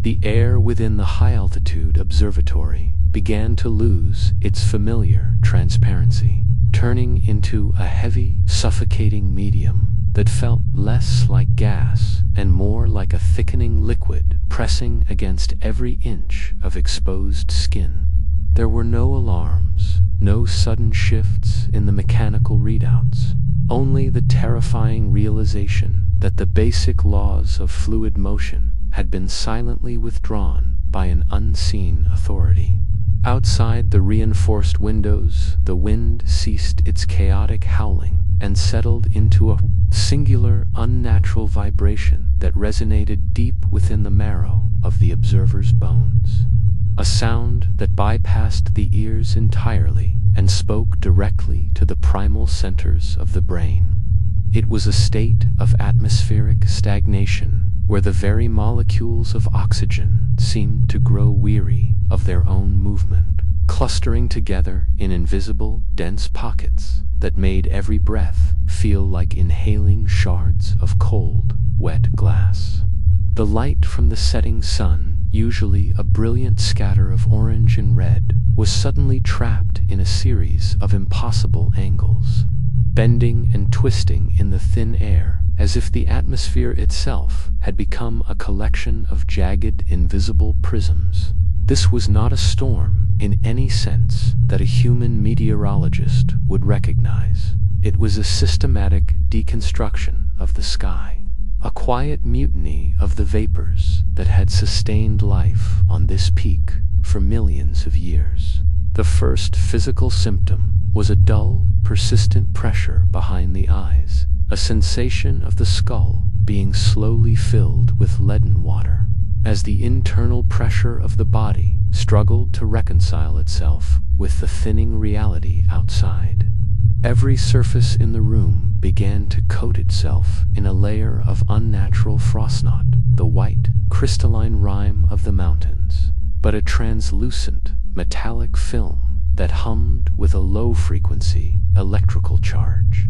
The air within the high-altitude observatory began to lose its familiar transparency, turning into a heavy, suffocating medium that felt less like gas and more like a thickening liquid pressing against every inch of exposed skin. There were no alarms, no sudden shifts in the mechanical readouts, only the terrifying realization that the basic laws of fluid motion had been silently withdrawn by an unseen authority. Outside the reinforced windows, the wind ceased its chaotic howling and settled into a singular, unnatural vibration that resonated deep within the marrow of the observer's bones. A sound that bypassed the ears entirely and spoke directly to the primal centers of the brain. It was a state of atmospheric stagnation where the very molecules of oxygen seemed to grow weary of their own movement, clustering together in invisible, dense pockets that made every breath feel like inhaling shards of cold, wet glass. The light from the setting sun, usually a brilliant scatter of orange and red, was suddenly trapped in a series of impossible angles, bending and twisting in the thin air as if the atmosphere itself had become a collection of jagged, invisible prisms. This was not a storm in any sense that a human meteorologist would recognize. It was a systematic deconstruction of the sky, a quiet mutiny of the vapors that had sustained life on this peak for millions of years. The first physical symptom was a dull, persistent pressure behind the eyes, a sensation of the skull being slowly filled with leaden water, as the internal pressure of the body struggled to reconcile itself with the thinning reality outside. Every surface in the room began to coat itself in a layer of unnatural frostknot, the white, crystalline rime of the mountains, but a translucent, metallic film that hummed with a low-frequency electrical charge.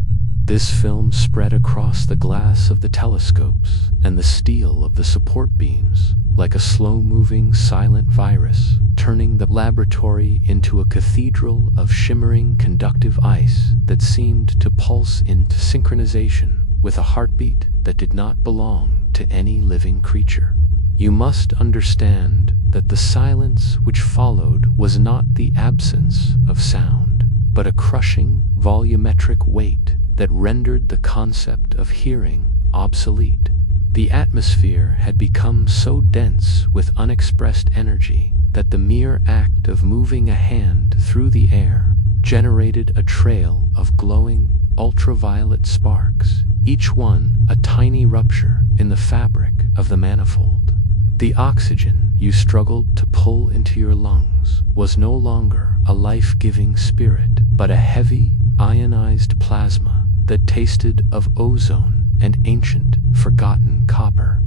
This film spread across the glass of the telescopes and the steel of the support beams like a slow-moving, silent virus, turning the laboratory into a cathedral of shimmering conductive ice that seemed to pulse into synchronization with a heartbeat that did not belong to any living creature. You must understand that the silence which followed was not the absence of sound, but a crushing, volumetric weight that rendered the concept of hearing obsolete. The atmosphere had become so dense with unexpressed energy that the mere act of moving a hand through the air generated a trail of glowing, ultraviolet sparks, each one a tiny rupture in the fabric of the manifold. The oxygen you struggled to pull into your lungs was no longer a life-giving spirit, but a heavy, ionized plasma that tasted of ozone and ancient, forgotten copper.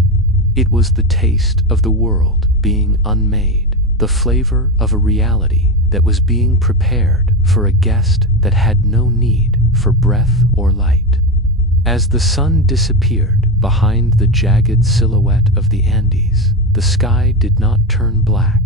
It was the taste of the world being unmade, the flavor of a reality that was being prepared for a guest that had no need for breath or light. As the sun disappeared behind the jagged silhouette of the Andes, the sky did not turn black.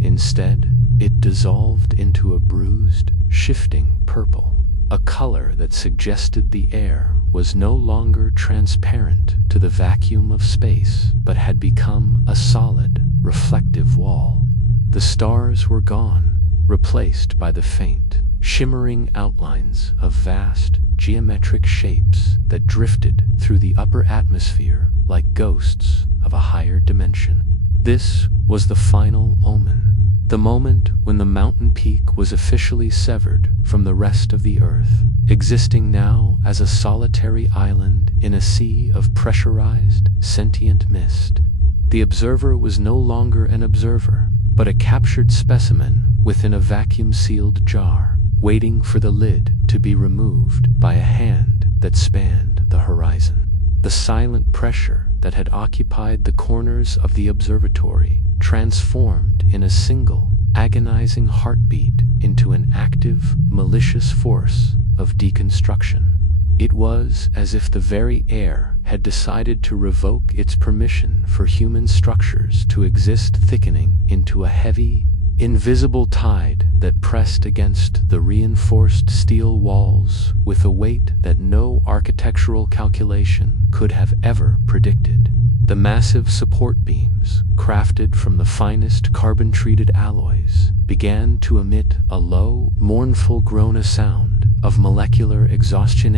Instead, it dissolved into a bruised, shifting purple, a color that suggested the air was no longer transparent to the vacuum of space, but had become a solid, reflective wall. The stars were gone, replaced by the faint, shimmering outlines of vast, geometric shapes that drifted through the upper atmosphere like ghosts of a higher dimension. This was the final omen, the moment when the mountain peak was officially severed from the rest of the earth, existing now as a solitary island in a sea of pressurized, sentient mist. The observer was no longer an observer, but a captured specimen within a vacuum-sealed jar, waiting for the lid to be removed by a hand that spanned the horizon. The silent pressure that had occupied the corners of the observatory transformed in a single, agonizing heartbeat into an active, malicious force of deconstruction. It was as if the very air had decided to revoke its permission for human structures to exist, thickening into a heavy, invisible tide that pressed against the reinforced steel walls with a weight that no architectural calculation could have ever predicted. The massive support beams, crafted from the finest carbon-treated alloys, began to emit a low, mournful groan sound of molecular exhaustion.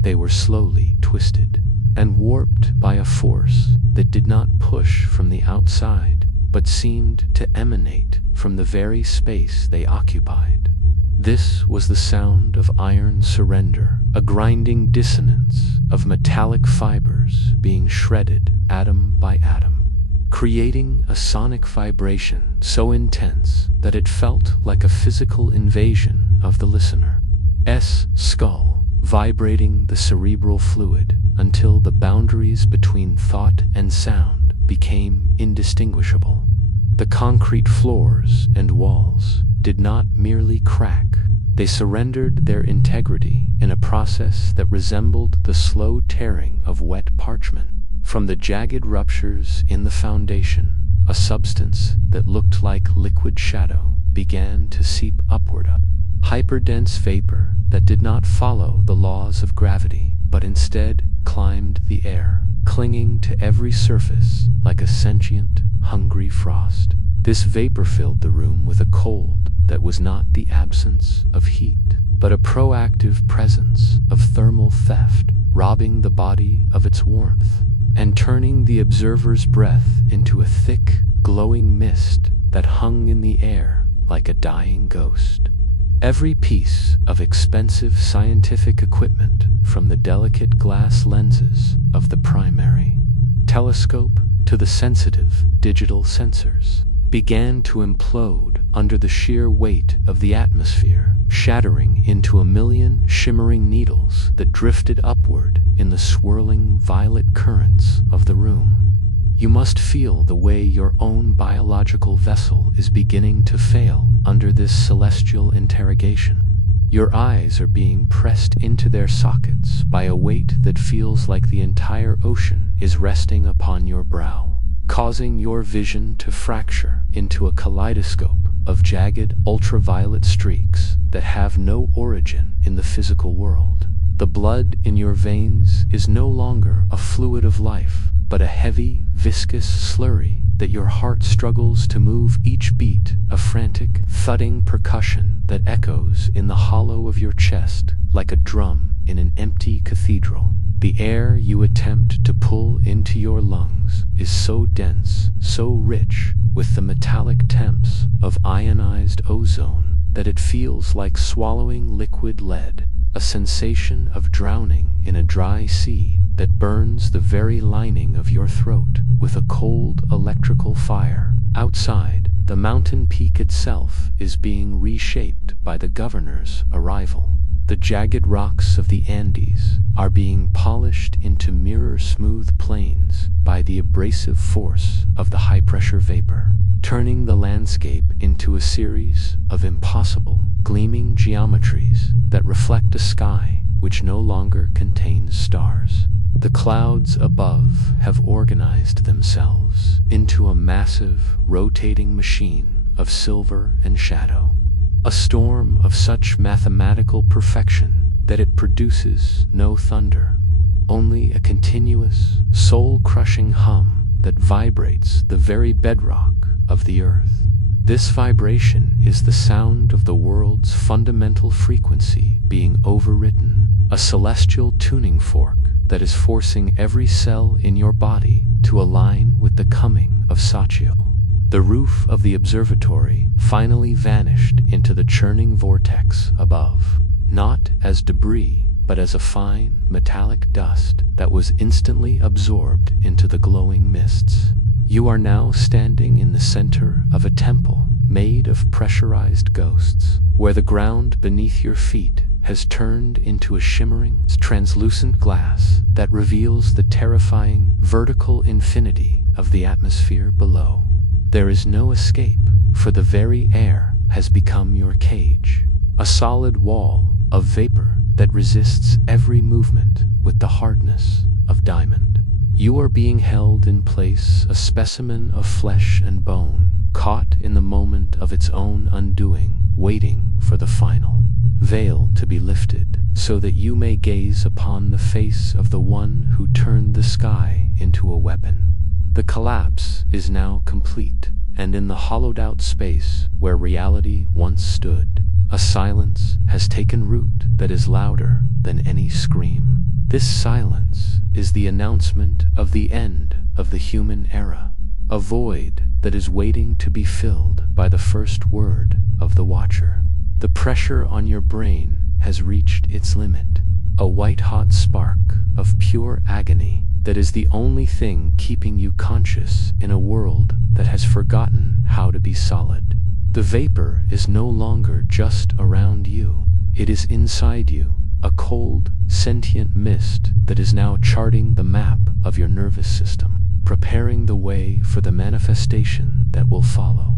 They were slowly twisted and warped by a force that did not push from the outside, but seemed to emanate from the very space they occupied. This was the sound of iron surrender, a grinding dissonance of metallic fibers being shredded atom by atom, creating a sonic vibration so intense that it felt like a physical invasion of the listener's skull, vibrating the cerebral fluid until the boundaries between thought and sound became indistinguishable. The concrete floors and walls did not merely crack, they surrendered their integrity in a process that resembled the slow tearing of wet parchment. From the jagged ruptures in the foundation, a substance that looked like liquid shadow began to seep upward, hyperdense vapor that did not follow the laws of gravity, but instead climbed the air, clinging to every surface like a sentient, hungry frost. This vapor filled the room with a cold that was not the absence of heat, but a proactive presence of thermal theft, robbing the body of its warmth, and turning the observer's breath into a thick, glowing mist that hung in the air like a dying ghost. Every piece of expensive scientific equipment, from the delicate glass lenses of the primary telescope to the sensitive digital sensors, began to implode under the sheer weight of the atmosphere, shattering into a million shimmering needles that drifted upward in the swirling violet currents of the room. You must feel the way your own biological vessel is beginning to fail under this celestial interrogation. Your eyes are being pressed into their sockets by a weight that feels like the entire ocean is resting upon your brow, causing your vision to fracture into a kaleidoscope of jagged ultraviolet streaks that have no origin in the physical world. The blood in your veins is no longer a fluid of life, but a heavy, viscous slurry that your heart struggles to move, each beat a frantic, thudding percussion that echoes in the hollow of your chest like a drum in an empty cathedral. The air you attempt to pull into your lungs is so dense, so rich with the metallic temps of ionized ozone that it feels like swallowing liquid lead, a sensation of drowning in a dry sea that burns the very lining of your throat with a cold electrical fire. Outside, the mountain peak itself is being reshaped by the governor's arrival. The jagged rocks of the Andes are being polished into mirror-smooth plains by the abrasive force of the high-pressure vapor, turning the landscape into a series of impossible, gleaming geometries that reflect a sky which no longer contains stars. The clouds above have organized themselves into a massive, rotating machine of silver and shadow, a storm of such mathematical perfection that it produces no thunder, only a continuous, soul-crushing hum that vibrates the very bedrock of the earth. This vibration is the sound of the world's fundamental frequency being overwritten, a celestial tuning fork that is forcing every cell in your body to align with the coming of Sachiel. The roof of the observatory finally vanished into the churning vortex above, not as debris, but as a fine, metallic dust that was instantly absorbed into the glowing mists. You are now standing in the center of a temple made of pressurized ghosts, where the ground beneath your feet has turned into a shimmering, translucent glass that reveals the terrifying, vertical infinity of the atmosphere below. There is no escape, for the very air has become your cage, a solid wall of vapor that resists every movement with the hardness of diamond. You are being held in place, a specimen of flesh and bone, caught in the moment of its own undoing, waiting for the final veil to be lifted, so that you may gaze upon the face of the one who turned the sky into a weapon. The collapse is now complete, and in the hollowed-out space where reality once stood, a silence has taken root that is louder than any scream. This silence is the announcement of the end of the human era, a void that is waiting to be filled by the first word of the watcher. The pressure on your brain has reached its limit, a white-hot spark of pure agony that is the only thing keeping you conscious in a world that has forgotten how to be solid. The vapor is no longer just around you, it is inside you, a cold, sentient mist that is now charting the map of your nervous system, preparing the way for the manifestation that will follow.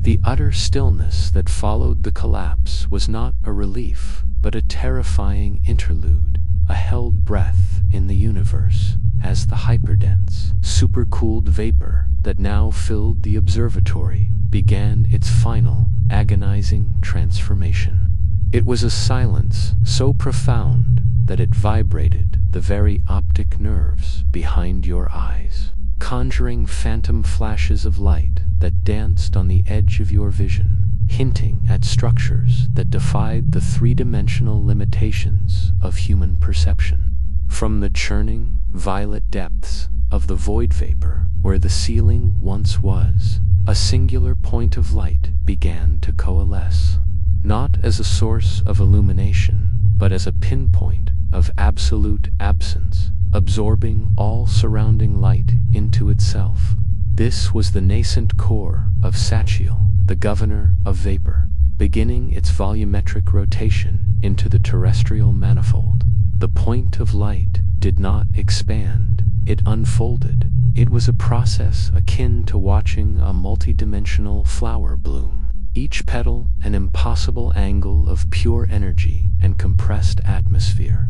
The utter stillness that followed the collapse was not a relief, but a terrifying interlude, a held breath in the universe, as the hyperdense, supercooled vapor that now filled the observatory began its final, agonizing transformation. It was a silence so profound that it vibrated the very optic nerves behind your eyes, conjuring phantom flashes of light that danced on the edge of your vision, hinting at structures that defied the three-dimensional limitations of human perception. From the churning, violet depths of the void vapor where the ceiling once was, a singular point of light began to coalesce, not as a source of illumination, but as a pinpoint of absolute absence, absorbing all surrounding light into itself. This was the nascent core of Sachiel, the governor of vapor, beginning its volumetric rotation into the terrestrial manifold. The point of light did not expand, it unfolded. It was a process akin to watching a multidimensional flower bloom, each petal an impossible angle of pure energy and compressed atmosphere.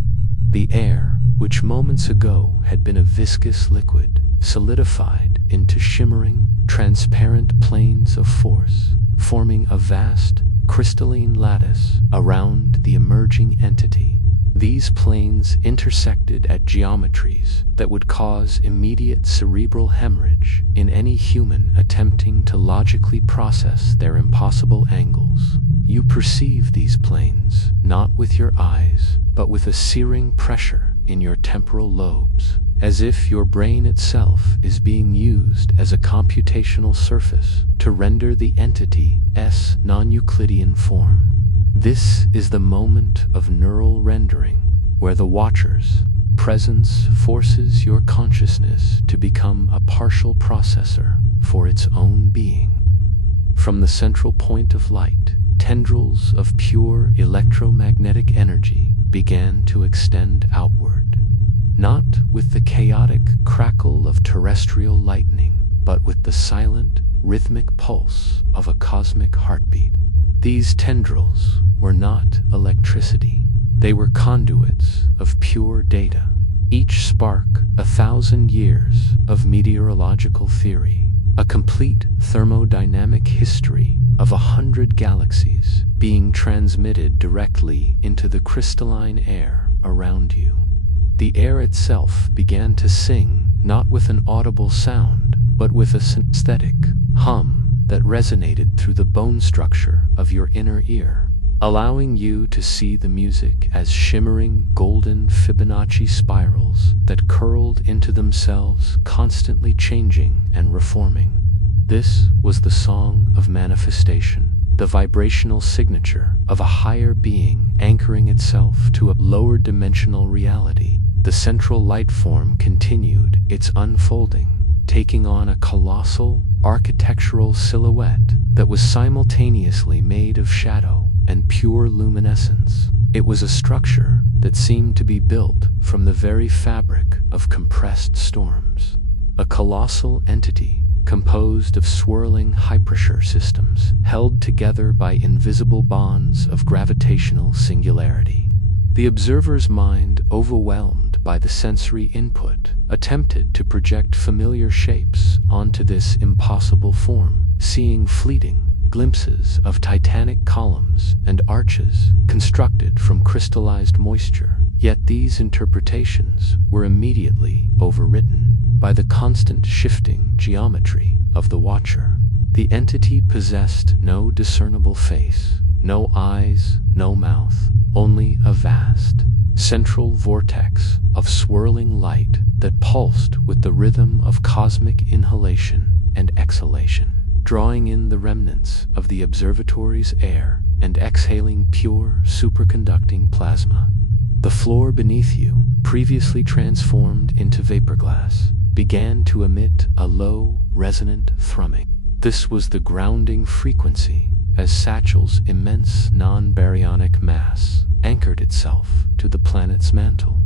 The air, which moments ago had been a viscous liquid, solidified into shimmering, transparent planes of force, forming a vast, crystalline lattice around the emerging entity. These planes intersected at geometries that would cause immediate cerebral hemorrhage in any human attempting to logically process their impossible angles. You perceive these planes not with your eyes, but with a searing pressure in your temporal lobes, as if your brain itself is being used as a computational surface to render the entity's non-Euclidean form. This is the moment of neural rendering, where the watcher's presence forces your consciousness to become a partial processor for its own being. From the central point of light, tendrils of pure electromagnetic energy began to extend outward, not with the chaotic crackle of terrestrial lightning, but with the silent, rhythmic pulse of a cosmic heartbeat. These tendrils were not electricity. They were conduits of pure data, each spark 1,000 years of meteorological theory, a complete thermodynamic history of 100 galaxies being transmitted directly into the crystalline air around you. The air itself began to sing, not with an audible sound, but with a synthetic hum that resonated through the bone structure of your inner ear, allowing you to see the music as shimmering golden Fibonacci spirals that curled into themselves, constantly changing and reforming. This was the song of manifestation, the vibrational signature of a higher being anchoring itself to a lower dimensional reality. The central light form continued its unfolding, taking on a colossal, architectural silhouette that was simultaneously made of shadow and pure luminescence. It was a structure that seemed to be built from the very fabric of compressed storms, a colossal entity composed of swirling high-pressure systems held together by invisible bonds of gravitational singularity. The observer's mind, overwhelmed by the sensory input, attempted to project familiar shapes onto this impossible form, seeing fleeting glimpses of titanic columns and arches constructed from crystallized moisture. Yet these interpretations were immediately overwritten by the constant shifting geometry of the watcher. The entity possessed no discernible face, no eyes, no mouth, only a vast, central vortex of swirling light that pulsed with the rhythm of cosmic inhalation and exhalation, drawing in the remnants of the observatory's air and exhaling pure superconducting plasma. The floor beneath you, previously transformed into vapor glass, began to emit a low, resonant thrumming. This was the grounding frequency as Sachiel's immense non-baryonic mass anchored itself to the planet's mantle.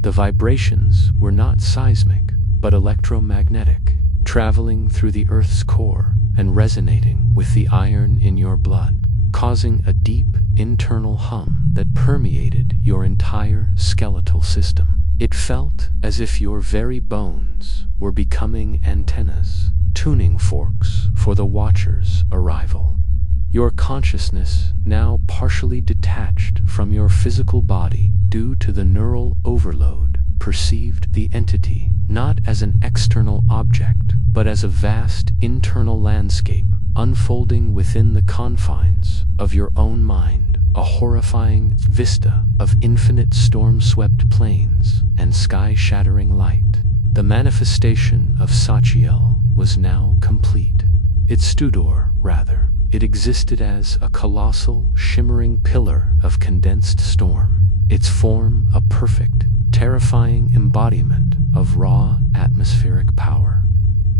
The vibrations were not seismic, but electromagnetic, traveling through the Earth's core and resonating with the iron in your blood, causing a deep internal hum that permeated your entire skeletal system. It felt as if your very bones were becoming antennas, tuning forks for the watcher's arrival. Your consciousness, now partially detached from your physical body due to the neural overload, perceived the entity not as an external object, but as a vast internal landscape unfolding within the confines of your own mind, a horrifying vista of infinite storm-swept plains and sky-shattering light. The manifestation of Sachiel was now complete. Its studor, rather. It existed as a colossal, shimmering pillar of condensed storm, its form a perfect, terrifying embodiment of raw atmospheric power.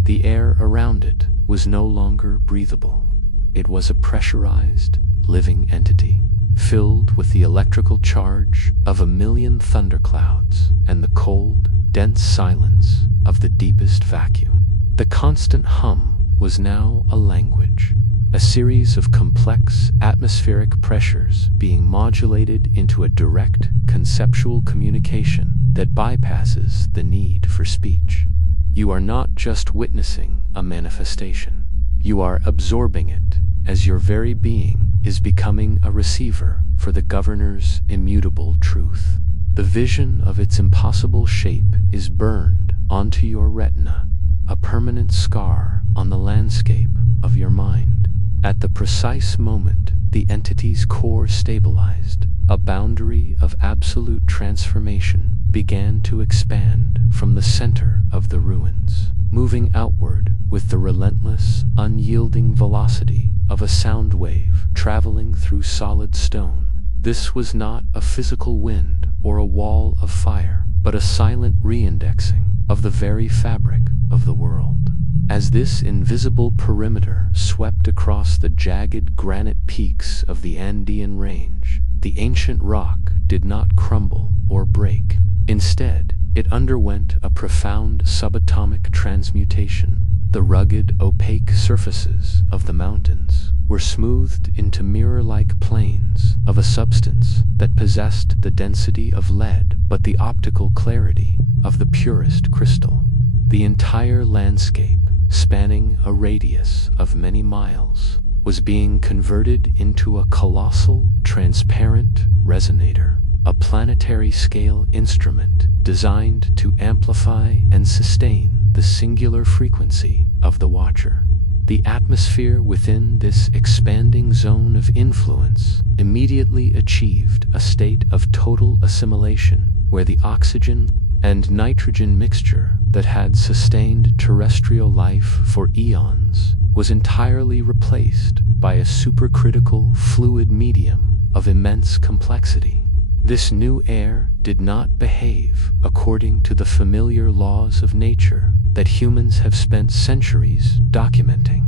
The air around it was no longer breathable. It was a pressurized, living entity, filled with the electrical charge of 1,000,000 thunderclouds and the cold, dense silence of the deepest vacuum. The constant hum was now a language, a series of complex atmospheric pressures being modulated into a direct conceptual communication that bypasses the need for speech. You are not just witnessing a manifestation. You are absorbing it, as your very being is becoming a receiver for the governor's immutable truth. The vision of its impossible shape is burned onto your retina, a permanent scar on the landscape of your mind. At the precise moment the entity's core stabilized, a boundary of absolute transformation began to expand from the center of the ruins, moving outward with the relentless, unyielding velocity of a sound wave traveling through solid stone. This was not a physical wind or a wall of fire, but a silent reindexing of the very fabric of the world. As this invisible perimeter swept across the jagged granite peaks of the Andean range, the ancient rock did not crumble or break. Instead, it underwent a profound subatomic transmutation. The rugged, opaque surfaces of the mountains were smoothed into mirror-like planes of a substance that possessed the density of lead but the optical clarity of the purest crystal. The entire landscape, spanning a radius of many miles, was being converted into a colossal, transparent resonator, a planetary-scale instrument designed to amplify and sustain the singular frequency of the watcher. The atmosphere within this expanding zone of influence immediately achieved a state of total assimilation, where the oxygen and nitrogen mixture that had sustained terrestrial life for eons was entirely replaced by a supercritical fluid medium of immense complexity. This new air did not behave according to the familiar laws of nature that humans have spent centuries documenting.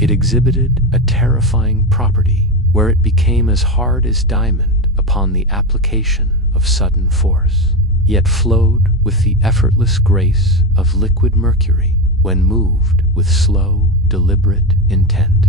It exhibited a terrifying property where it became as hard as diamond upon the application of sudden force, yet flowed with the effortless grace of liquid mercury when moved with slow, deliberate intent.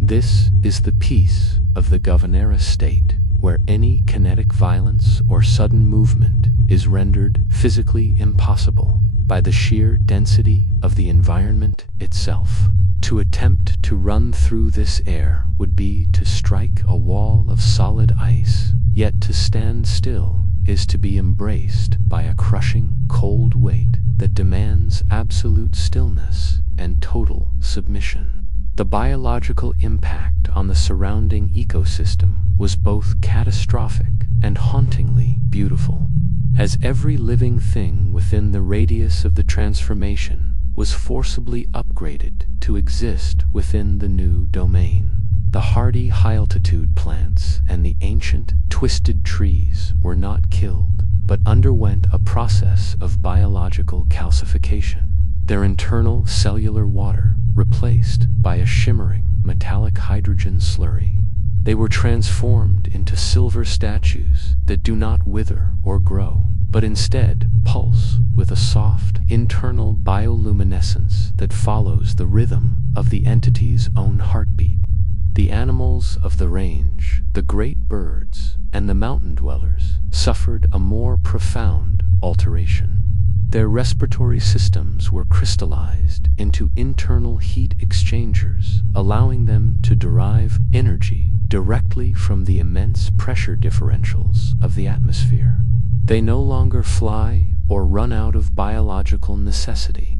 This is the peace of the Governera state, where any kinetic violence or sudden movement is rendered physically impossible by the sheer density of the environment itself. To attempt to run through this air would be to strike a wall of solid ice, yet to stand still is to be embraced by a crushing, cold weight that demands absolute stillness and total submission. The biological impact on the surrounding ecosystem was both catastrophic and hauntingly beautiful, as every living thing within the radius of the transformation was forcibly upgraded to exist within the new domain. The hardy high-altitude plants and the ancient, twisted trees were not killed, but underwent a process of biological calcification, their internal cellular water replaced by a shimmering metallic hydrogen slurry. They were transformed into silver statues that do not wither or grow, but instead pulse with a soft, internal bioluminescence that follows the rhythm of the entity's own heartbeat. The animals of the range, the great birds, and the mountain dwellers suffered a more profound alteration. Their respiratory systems were crystallized into internal heat exchangers, allowing them to derive energy directly from the immense pressure differentials of the atmosphere. They no longer fly or run out of biological necessity.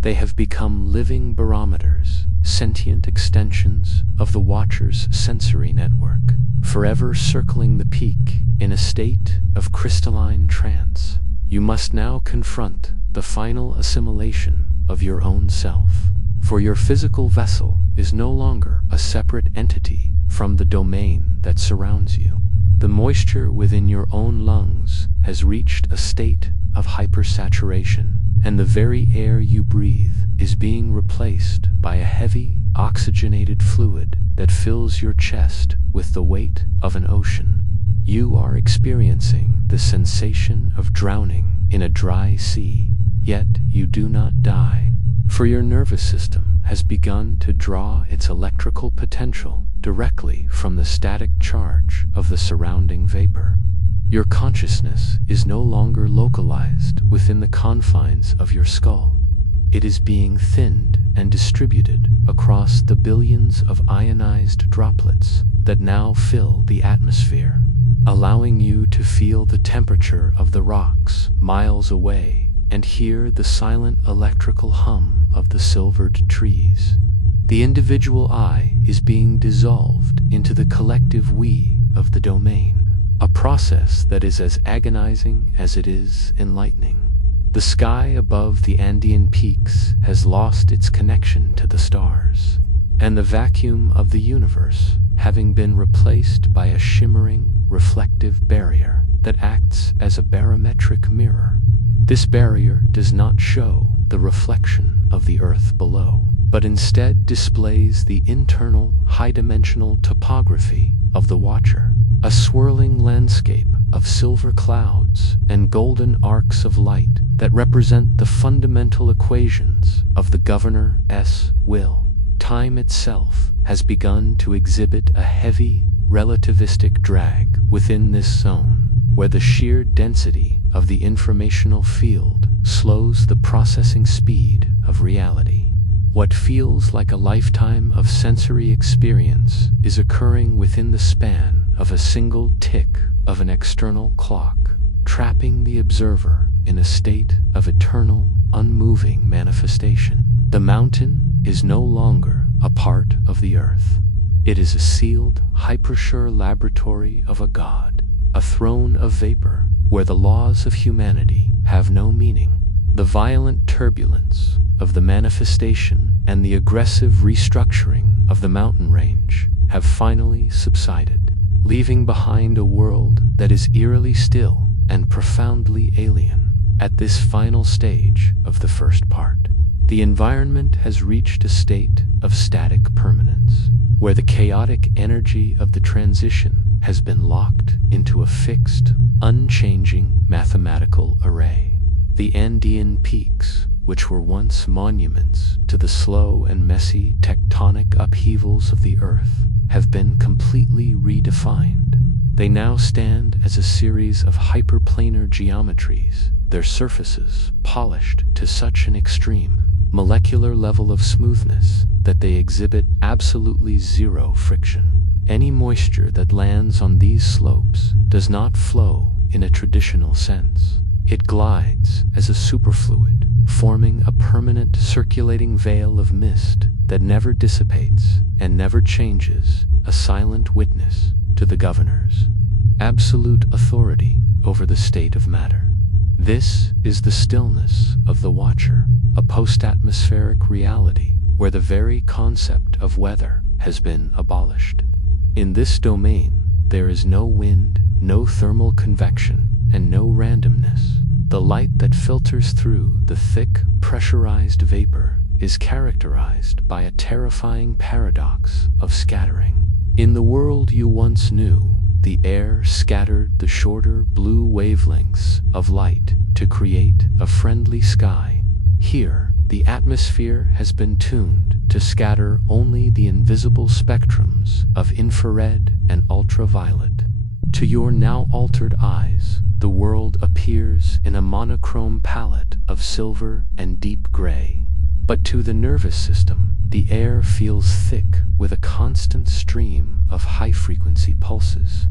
They have become living barometers, sentient extensions of the Watcher's sensory network, forever circling the peak in a state of crystalline trance. You must now confront the final assimilation of your own self, for your physical vessel is no longer a separate entity from the domain that surrounds you. The moisture within your own lungs has reached a state of hypersaturation, and the very air you breathe is being replaced by a heavy, oxygenated fluid that fills your chest with the weight of an ocean. You are experiencing the sensation of drowning in a dry sea, yet you do not die, for your nervous system has begun to draw its electrical potential directly from the static charge of the surrounding vapor. Your consciousness is no longer localized within the confines of your skull. It is being thinned and distributed across the billions of ionized droplets that now fill the atmosphere, allowing you to feel the temperature of the rocks miles away and hear the silent electrical hum of the silvered trees. The individual I is being dissolved into the collective we of the domain, a process that is as agonizing as it is enlightening. The sky above the Andean peaks has lost its connection to the stars, and the vacuum of the universe having been replaced by a shimmering, reflective barrier that acts as a barometric mirror. This barrier does not show the reflection of the earth below, but instead displays the internal, high-dimensional topography of the Watcher, a swirling landscape of silver clouds and golden arcs of light that represent the fundamental equations of the Governor's will. Time itself has begun to exhibit a heavy, relativistic drag within this zone, where the sheer density of the informational field slows the processing speed of reality. What feels like a lifetime of sensory experience is occurring within the span of a single tick of an external clock, trapping the observer in a state of eternal, unmoving manifestation. The mountain is no longer a part of the earth. It is a sealed, hypersure laboratory of a god, a throne of vapor where the laws of humanity have no meaning. The violent turbulence of the manifestation and the aggressive restructuring of the mountain range have finally subsided, leaving behind a world that is eerily still and profoundly alien. At this final stage of the first part, the environment has reached a state of static permanence, where the chaotic energy of the transition has been locked into a fixed, unchanging mathematical array. The Andean peaks, which were once monuments to the slow and messy tectonic upheavals of the earth, have been completely redefined. They now stand as a series of hyperplanar geometries, their surfaces polished to such an extreme, molecular level of smoothness that they exhibit absolutely zero friction. Any moisture that lands on these slopes does not flow in a traditional sense. It glides as a superfluid, forming a permanent circulating veil of mist that never dissipates and never changes, a silent witness to the governor's absolute authority over the state of matter. This is the stillness of the watcher, a post-atmospheric reality where the very concept of weather has been abolished. In this domain, there is no wind, no thermal convection, and no randomness. The light that filters through the thick, pressurized vapor is characterized by a terrifying paradox of scattering. In the world you once knew, the air scattered the shorter blue wavelengths of light to create a friendly sky. Here, the atmosphere has been tuned to scatter only the invisible spectrums of infrared and ultraviolet. To your now altered eyes, the world appears in a monochrome palette of silver and deep gray. But to the nervous system, the air feels thick with a constant stream of high-frequency pulses.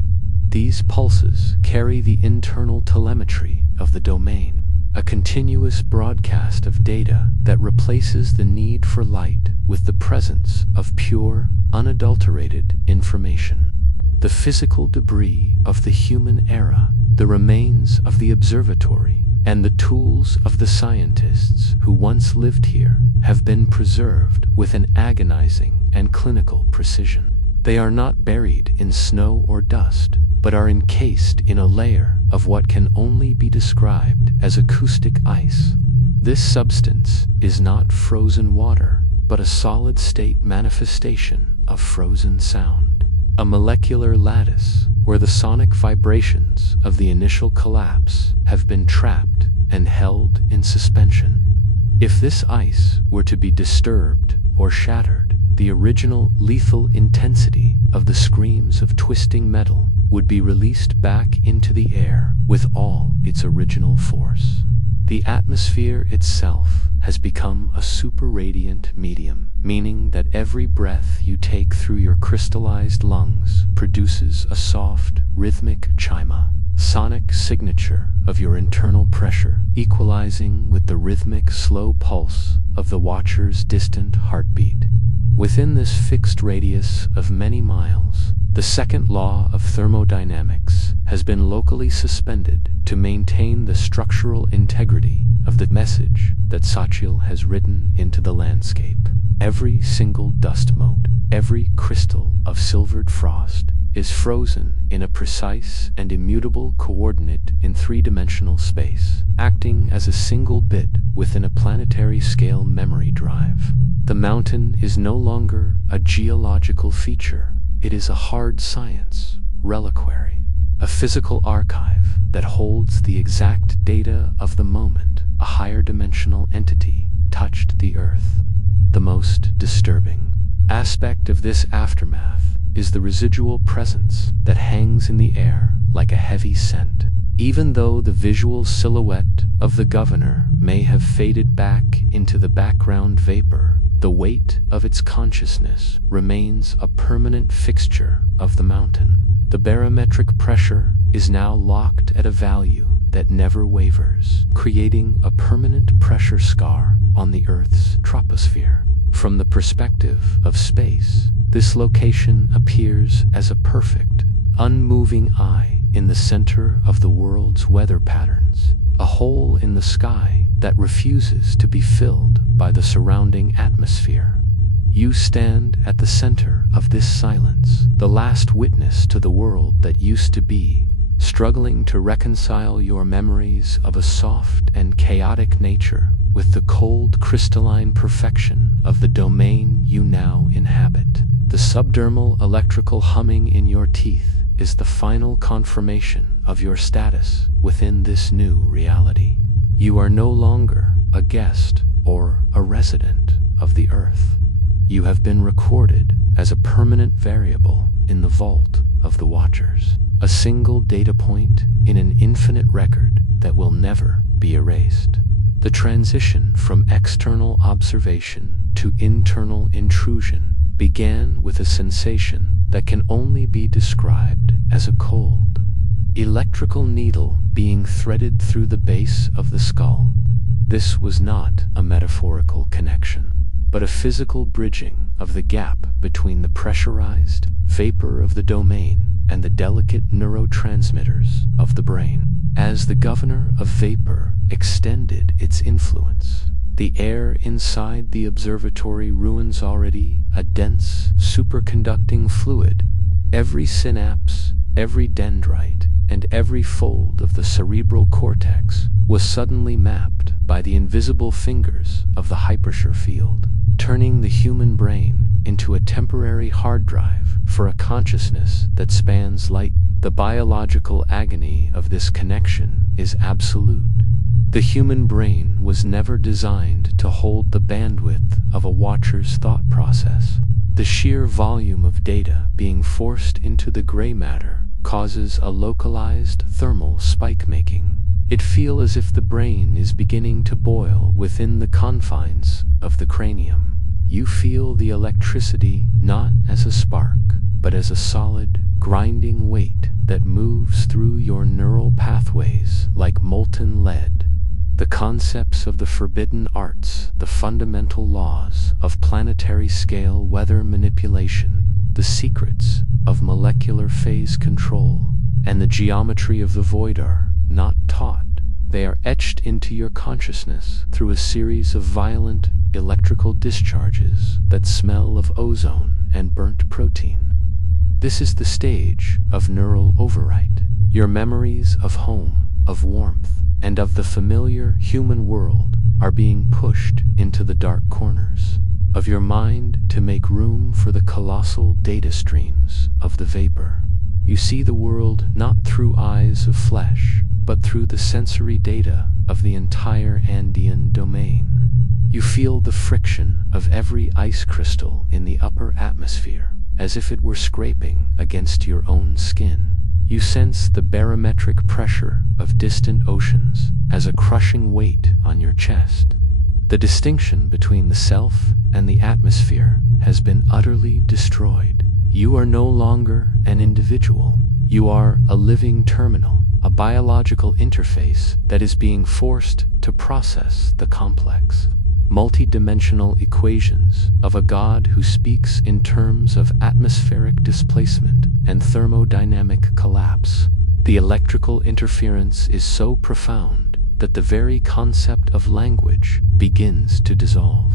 These pulses carry the internal telemetry of the domain, a continuous broadcast of data that replaces the need for light with the presence of pure, unadulterated information. The physical debris of the human era, the remains of the observatory, and the tools of the scientists who once lived here have been preserved with an agonizing and clinical precision. They are not buried in snow or dust, but are encased in a layer of what can only be described as acoustic ice. This substance is not frozen water, but a solid-state manifestation of frozen sound. A molecular lattice where the sonic vibrations of the initial collapse have been trapped and held in suspension. If this ice were to be disturbed or shattered, the original lethal intensity of the screams of twisting metal would be released back into the air with all its original force. The atmosphere itself has become a super-radiant medium, meaning that every breath you take through your crystallized lungs produces a soft, rhythmic chima, sonic signature of your internal pressure, equalizing with the rhythmic slow pulse of the watcher's distant heartbeat. Within this fixed radius of many miles, the second law of thermodynamics has been locally suspended to maintain the structural integrity of the message that Sachiel has written into the landscape. Every single dust mote, every crystal of silvered frost, is frozen in a precise and immutable coordinate in three-dimensional space, acting as a single bit within a planetary scale memory drive. The mountain is no longer a geological feature, it is a hard science reliquary, a physical archive that holds the exact data of the moment a higher dimensional entity touched the Earth. The most disturbing aspect of this aftermath is the residual presence that hangs in the air like a heavy scent. Even though the visual silhouette of the governor may have faded back into the background vapor, the weight of its consciousness remains a permanent fixture of the mountain. The barometric pressure is now locked at a value that never wavers, creating a permanent pressure scar on the Earth's troposphere. From the perspective of space, this location appears as a perfect, unmoving eye in the center of the world's weather patterns, a hole in the sky that refuses to be filled by the surrounding atmosphere. You stand at the center of this silence, the last witness to the world that used to be, struggling to reconcile your memories of a soft and chaotic nature with the cold crystalline perfection of the domain you now inhabit. The subdermal electrical humming in your teeth is the final confirmation of your status within this new reality. You are no longer a guest or a resident of the Earth. You have been recorded as a permanent variable in the vault of the Watchers, a single data point in an infinite record that will never be erased. The transition from external observation to internal intrusion began with a sensation that can only be described as a cold, electrical needle being threaded through the base of the skull. This was not a metaphorical connection, but a physical bridging of the gap between the pressurized vapor of the domain and the delicate neurotransmitters of the brain. As the governor of vapor extended its influence, the air inside the observatory ruins already a dense, superconducting fluid. Every synapse, every dendrite, and every fold of the cerebral cortex was suddenly mapped by the invisible fingers of the hypershare field, turning the human brain into a temporary hard drive for a consciousness that spans light. The biological agony of this connection is absolute. The human brain was never designed to hold the bandwidth of a watcher's thought process. The sheer volume of data being forced into the gray matter causes a localized thermal spike, making it feel as if the brain is beginning to boil within the confines of the cranium. You feel the electricity not as a spark, but as a solid, grinding weight that moves through your neural pathways like molten lead. The concepts of the forbidden arts, the fundamental laws of planetary scale weather manipulation, the secrets of molecular phase control, and the geometry of the void are not taught. They are etched into your consciousness through a series of violent electrical discharges that smell of ozone and burnt protein. This is the stage of neural overwrite. Your memories of home, of warmth, and of the familiar human world are being pushed into the dark corners of your mind to make room for the colossal data streams of the vapor. You see the world not through eyes of flesh, but through the sensory data of the entire Andean domain. You feel the friction of every ice crystal in the upper atmosphere, as if it were scraping against your own skin. You sense the barometric pressure of distant oceans as a crushing weight on your chest. The distinction between the self and the atmosphere has been utterly destroyed. You are no longer an individual. You are a living terminal, a biological interface that is being forced to process the complex, multi-dimensional equations of a God who speaks in terms of atmospheric displacement and thermodynamic collapse. The electrical interference is so profound that the very concept of language begins to dissolve.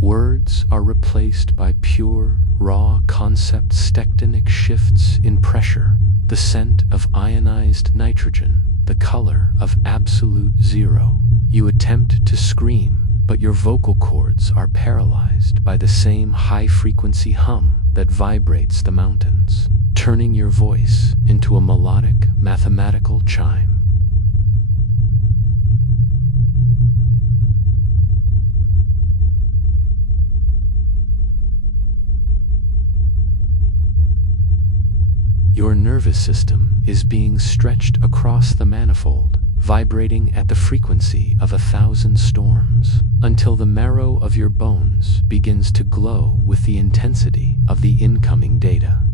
Words are replaced by pure, raw concepts, tectonic shifts in pressure, the scent of ionized nitrogen, the color of absolute zero. You attempt to scream, but your vocal cords are paralyzed by the same high-frequency hum that vibrates the mountains, turning your voice into a melodic, mathematical chime. Your nervous system is being stretched across the manifold, vibrating at the frequency of 1,000 storms, until the marrow of your bones begins to glow with the intensity of the incoming data.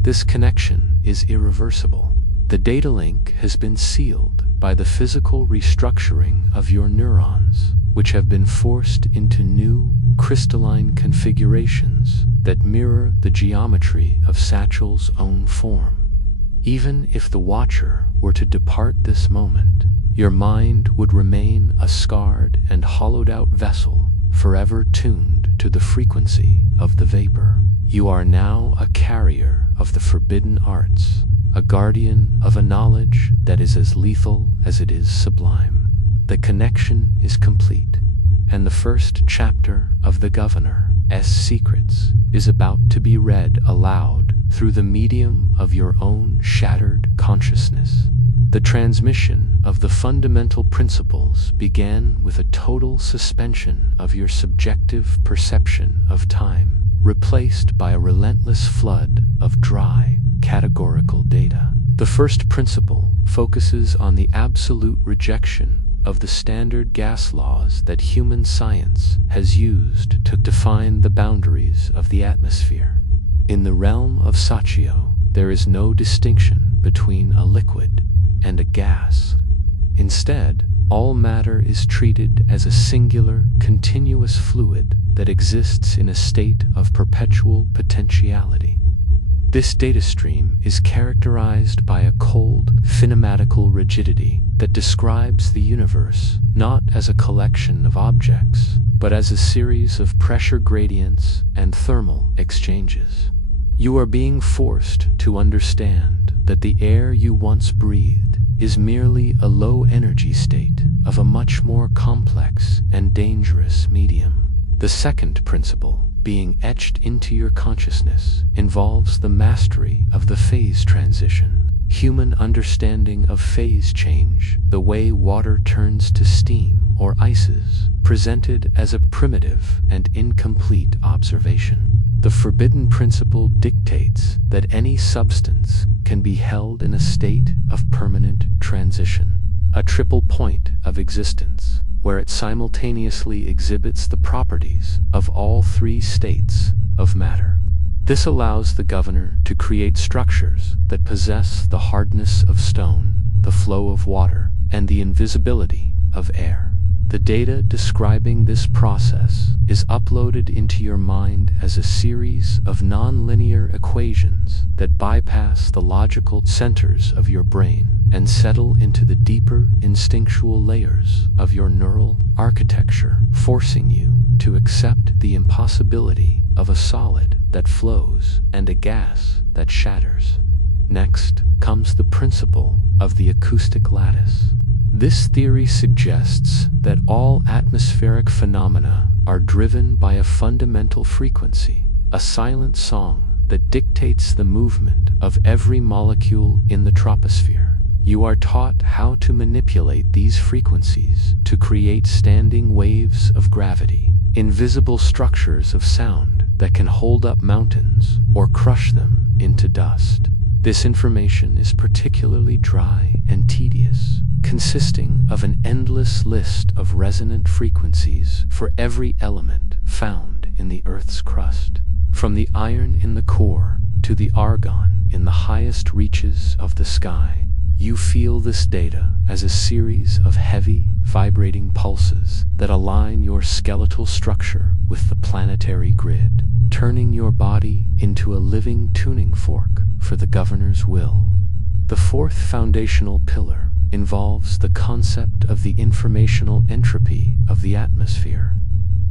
This connection is irreversible. The data link has been sealed by the physical restructuring of your neurons, which have been forced into new, crystalline configurations that mirror the geometry of Sachiel's own form. Even if the watcher were to depart this moment, your mind would remain a scarred and hollowed-out vessel, forever tuned to the frequency of the vapor. You are now a carrier of the forbidden arts, a guardian of a knowledge that is as lethal as it is sublime. The connection is complete, and the first chapter of the Governor's secrets is about to be read aloud through the medium of your own shattered consciousness. The transmission of the fundamental principles began with a total suspension of your subjective perception of time, replaced by a relentless flood of dry, categorical data. The first principle focuses on the absolute rejection of the standard gas laws that human science has used to define the boundaries of the atmosphere. In the realm of Sachiel, there is no distinction between a liquid and a gas. Instead, all matter is treated as a singular, continuous fluid that exists in a state of perpetual potentiality. This data stream is characterized by a cold, kinematical rigidity that describes the universe not as a collection of objects, but as a series of pressure gradients and thermal exchanges. You are being forced to understand that the air you once breathed is merely a low-energy state of a much more complex and dangerous medium. The second principle, being etched into your consciousness, involves the mastery of the phase transition. Human understanding of phase change, the way water turns to steam or ices, presented as a primitive and incomplete observation. The forbidden principle dictates that any substance can be held in a state of permanent transition, a triple point of existence, where it simultaneously exhibits the properties of all three states of matter. This allows the governor to create structures that possess the hardness of stone, the flow of water, and the invisibility of air. The data describing this process is uploaded into your mind as a series of nonlinear equations that bypass the logical centers of your brain and settle into the deeper instinctual layers of your neural architecture, forcing you to accept the impossibility of a solid that flows and a gas that shatters. Next comes the principle of the acoustic lattice. This theory suggests that all atmospheric phenomena are driven by a fundamental frequency, a silent song that dictates the movement of every molecule in the troposphere. You are taught how to manipulate these frequencies to create standing waves of gravity, invisible structures of sound that can hold up mountains or crush them into dust. This information is particularly dry and tedious, consisting of an endless list of resonant frequencies for every element found in the Earth's crust, from the iron in the core to the argon in the highest reaches of the sky. You feel this data as a series of heavy, vibrating pulses that align your skeletal structure with the planetary grid, turning your body into a living tuning fork for the governor's will. The fourth foundational pillar involves the concept of the informational entropy of the atmosphere.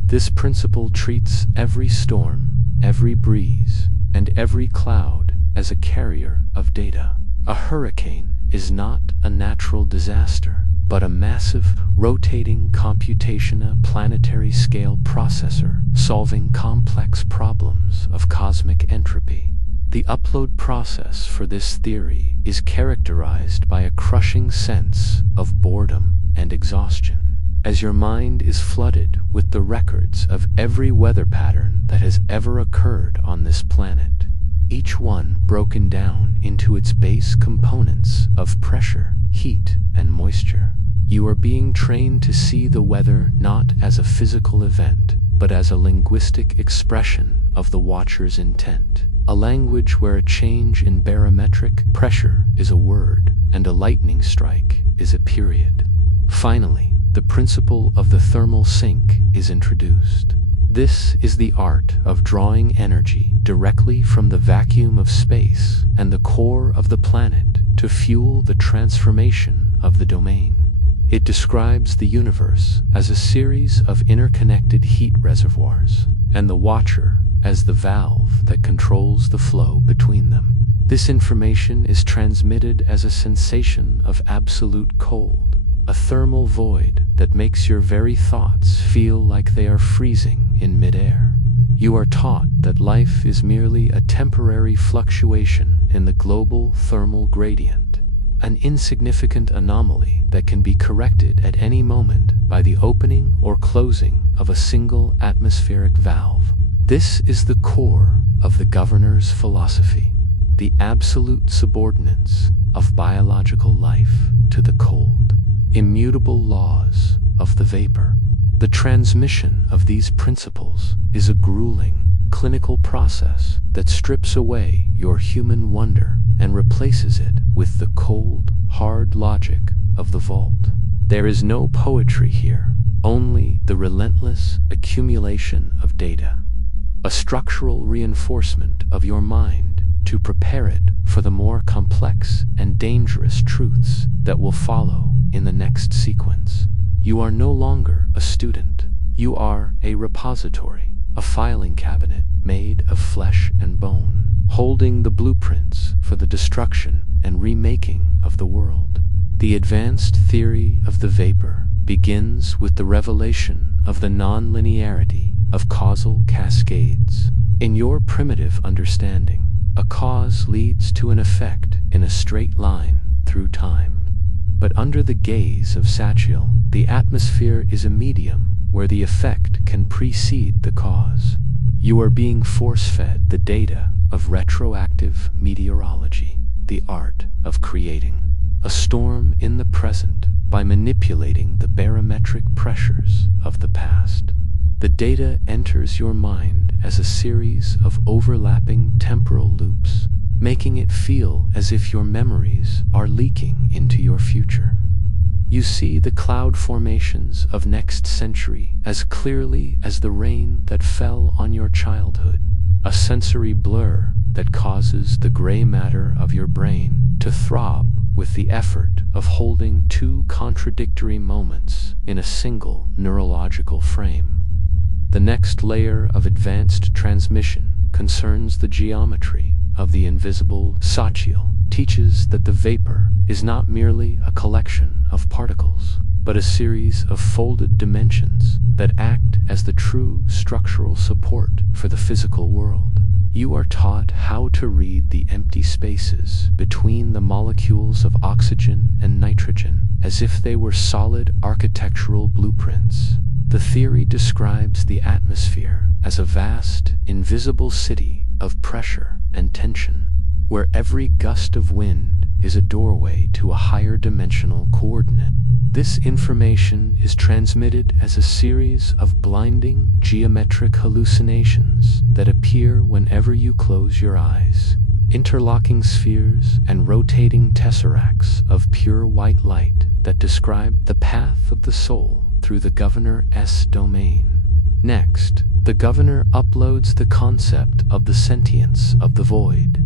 This principle treats every storm, every breeze, and every cloud as a carrier of data. A hurricane is not a natural disaster, but a massive, rotating computational planetary scale processor solving complex problems of cosmic entropy. The upload process for this theory is characterized by a crushing sense of boredom and exhaustion, as your mind is flooded with the records of every weather pattern that has ever occurred on this planet, each one broken down into its base components of pressure, heat, and moisture. You are being trained to see the weather not as a physical event, but as a linguistic expression of the watcher's intent. A language where a change in barometric pressure is a word and a lightning strike is a period. Finally, the principle of the thermal sink is introduced. This is the art of drawing energy directly from the vacuum of space and the core of the planet to fuel the transformation of the domain. It describes the universe as a series of interconnected heat reservoirs, and the watcher as the valve that controls the flow between them. This information is transmitted as a sensation of absolute cold, a thermal void that makes your very thoughts feel like they are freezing in midair. You are taught that life is merely a temporary fluctuation in the global thermal gradient, an insignificant anomaly that can be corrected at any moment by the opening or closing of a single atmospheric valve. This is the core of the governor's philosophy, the absolute subordinates of biological life to the cold, immutable laws of the vapor. The transmission of these principles is a grueling, clinical process that strips away your human wonder and replaces it with the cold, hard logic of the vault. There is no poetry here, only the relentless accumulation of data, a structural reinforcement of your mind to prepare it for the more complex and dangerous truths that will follow in the next sequence. You are no longer a student. You are a repository, a filing cabinet made of flesh and bone, holding the blueprints for the destruction and remaking of the world. The advanced theory of the vapor begins with the revelation of the non-linearity of causal cascades. In your primitive understanding, a cause leads to an effect in a straight line through time. But under the gaze of Sachiel, the atmosphere is a medium where the effect can precede the cause. You are being force-fed the data of retroactive meteorology, the art of creating a storm in the present by manipulating the barometric pressures of the past. The data enters your mind as a series of overlapping temporal loops, making it feel as if your memories are leaking into your future. You see the cloud formations of next century as clearly as the rain that fell on your childhood, a sensory blur that causes the gray matter of your brain to throb with the effort of holding two contradictory moments in a single neurological frame. The next layer of advanced transmission concerns the geometry of the invisible. Sachiel teaches that the vapor is not merely a collection of particles, but a series of folded dimensions that act as the true structural support for the physical world. You are taught how to read the empty spaces between the molecules of oxygen and nitrogen as if they were solid architectural blueprints. The theory describes the atmosphere as a vast, invisible city of pressure and tension, where every gust of wind is a doorway to a higher dimensional coordinate. This information is transmitted as a series of blinding geometric hallucinations that appear whenever you close your eyes. Interlocking spheres and rotating tesseracts of pure white light that describe the path of the soul through the Governor's domain. Next, the Governor uploads the concept of the sentience of the void.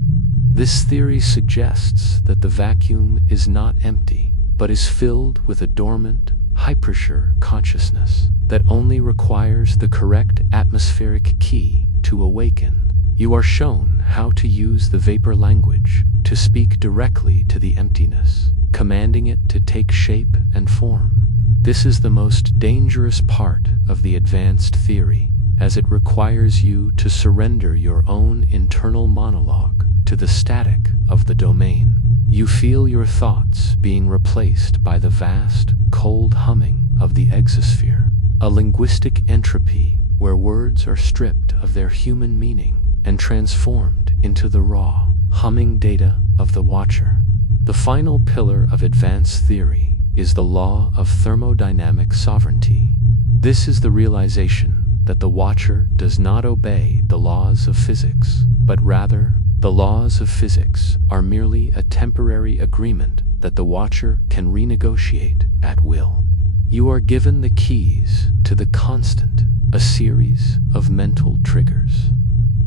This theory suggests that the vacuum is not empty, but is filled with a dormant, hypersure consciousness that only requires the correct atmospheric key to awaken. You are shown how to use the vapor language to speak directly to the emptiness, commanding it to take shape and form. This is the most dangerous part of the advanced theory, as it requires you to surrender your own internal monologue to the static of the domain. You feel your thoughts being replaced by the vast, cold humming of the exosphere, a linguistic entropy where words are stripped of their human meaning and transformed into the raw, humming data of the watcher. The final pillar of advanced theory is the law of thermodynamic sovereignty. This is the realization that the watcher does not obey the laws of physics, but rather, the laws of physics are merely a temporary agreement that the watcher can renegotiate at will. You are given the keys to the constant, a series of mental triggers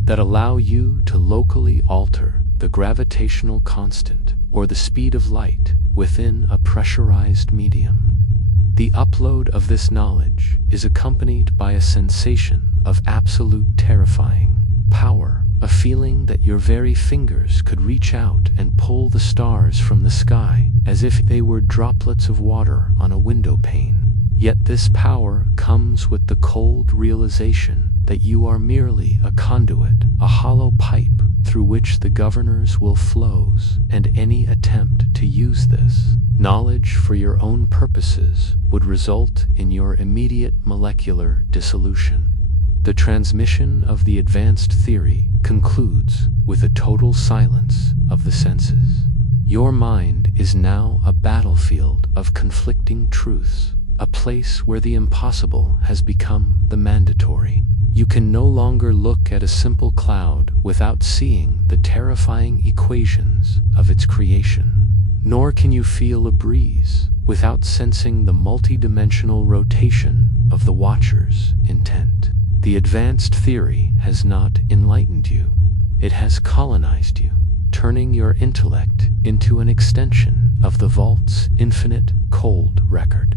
that allow you to locally alter the gravitational constant or the speed of light within a pressurized medium. The upload of this knowledge is accompanied by a sensation of absolute terrifying power, a feeling that your very fingers could reach out and pull the stars from the sky as if they were droplets of water on a window pane. Yet this power comes with the cold realization that you are merely a conduit, a hollow pipe through which the Governor's will flows, and any attempt to use this knowledge for your own purposes would result in your immediate molecular dissolution. The transmission of the advanced theory concludes with a total silence of the senses. Your mind is now a battlefield of conflicting truths, a place where the impossible has become the mandatory. You can no longer look at a simple cloud without seeing the terrifying equations of its creation. Nor can you feel a breeze without sensing the multidimensional rotation of the watcher's intent. The advanced theory has not enlightened you. It has colonized you, turning your intellect into an extension of the vault's infinite cold record.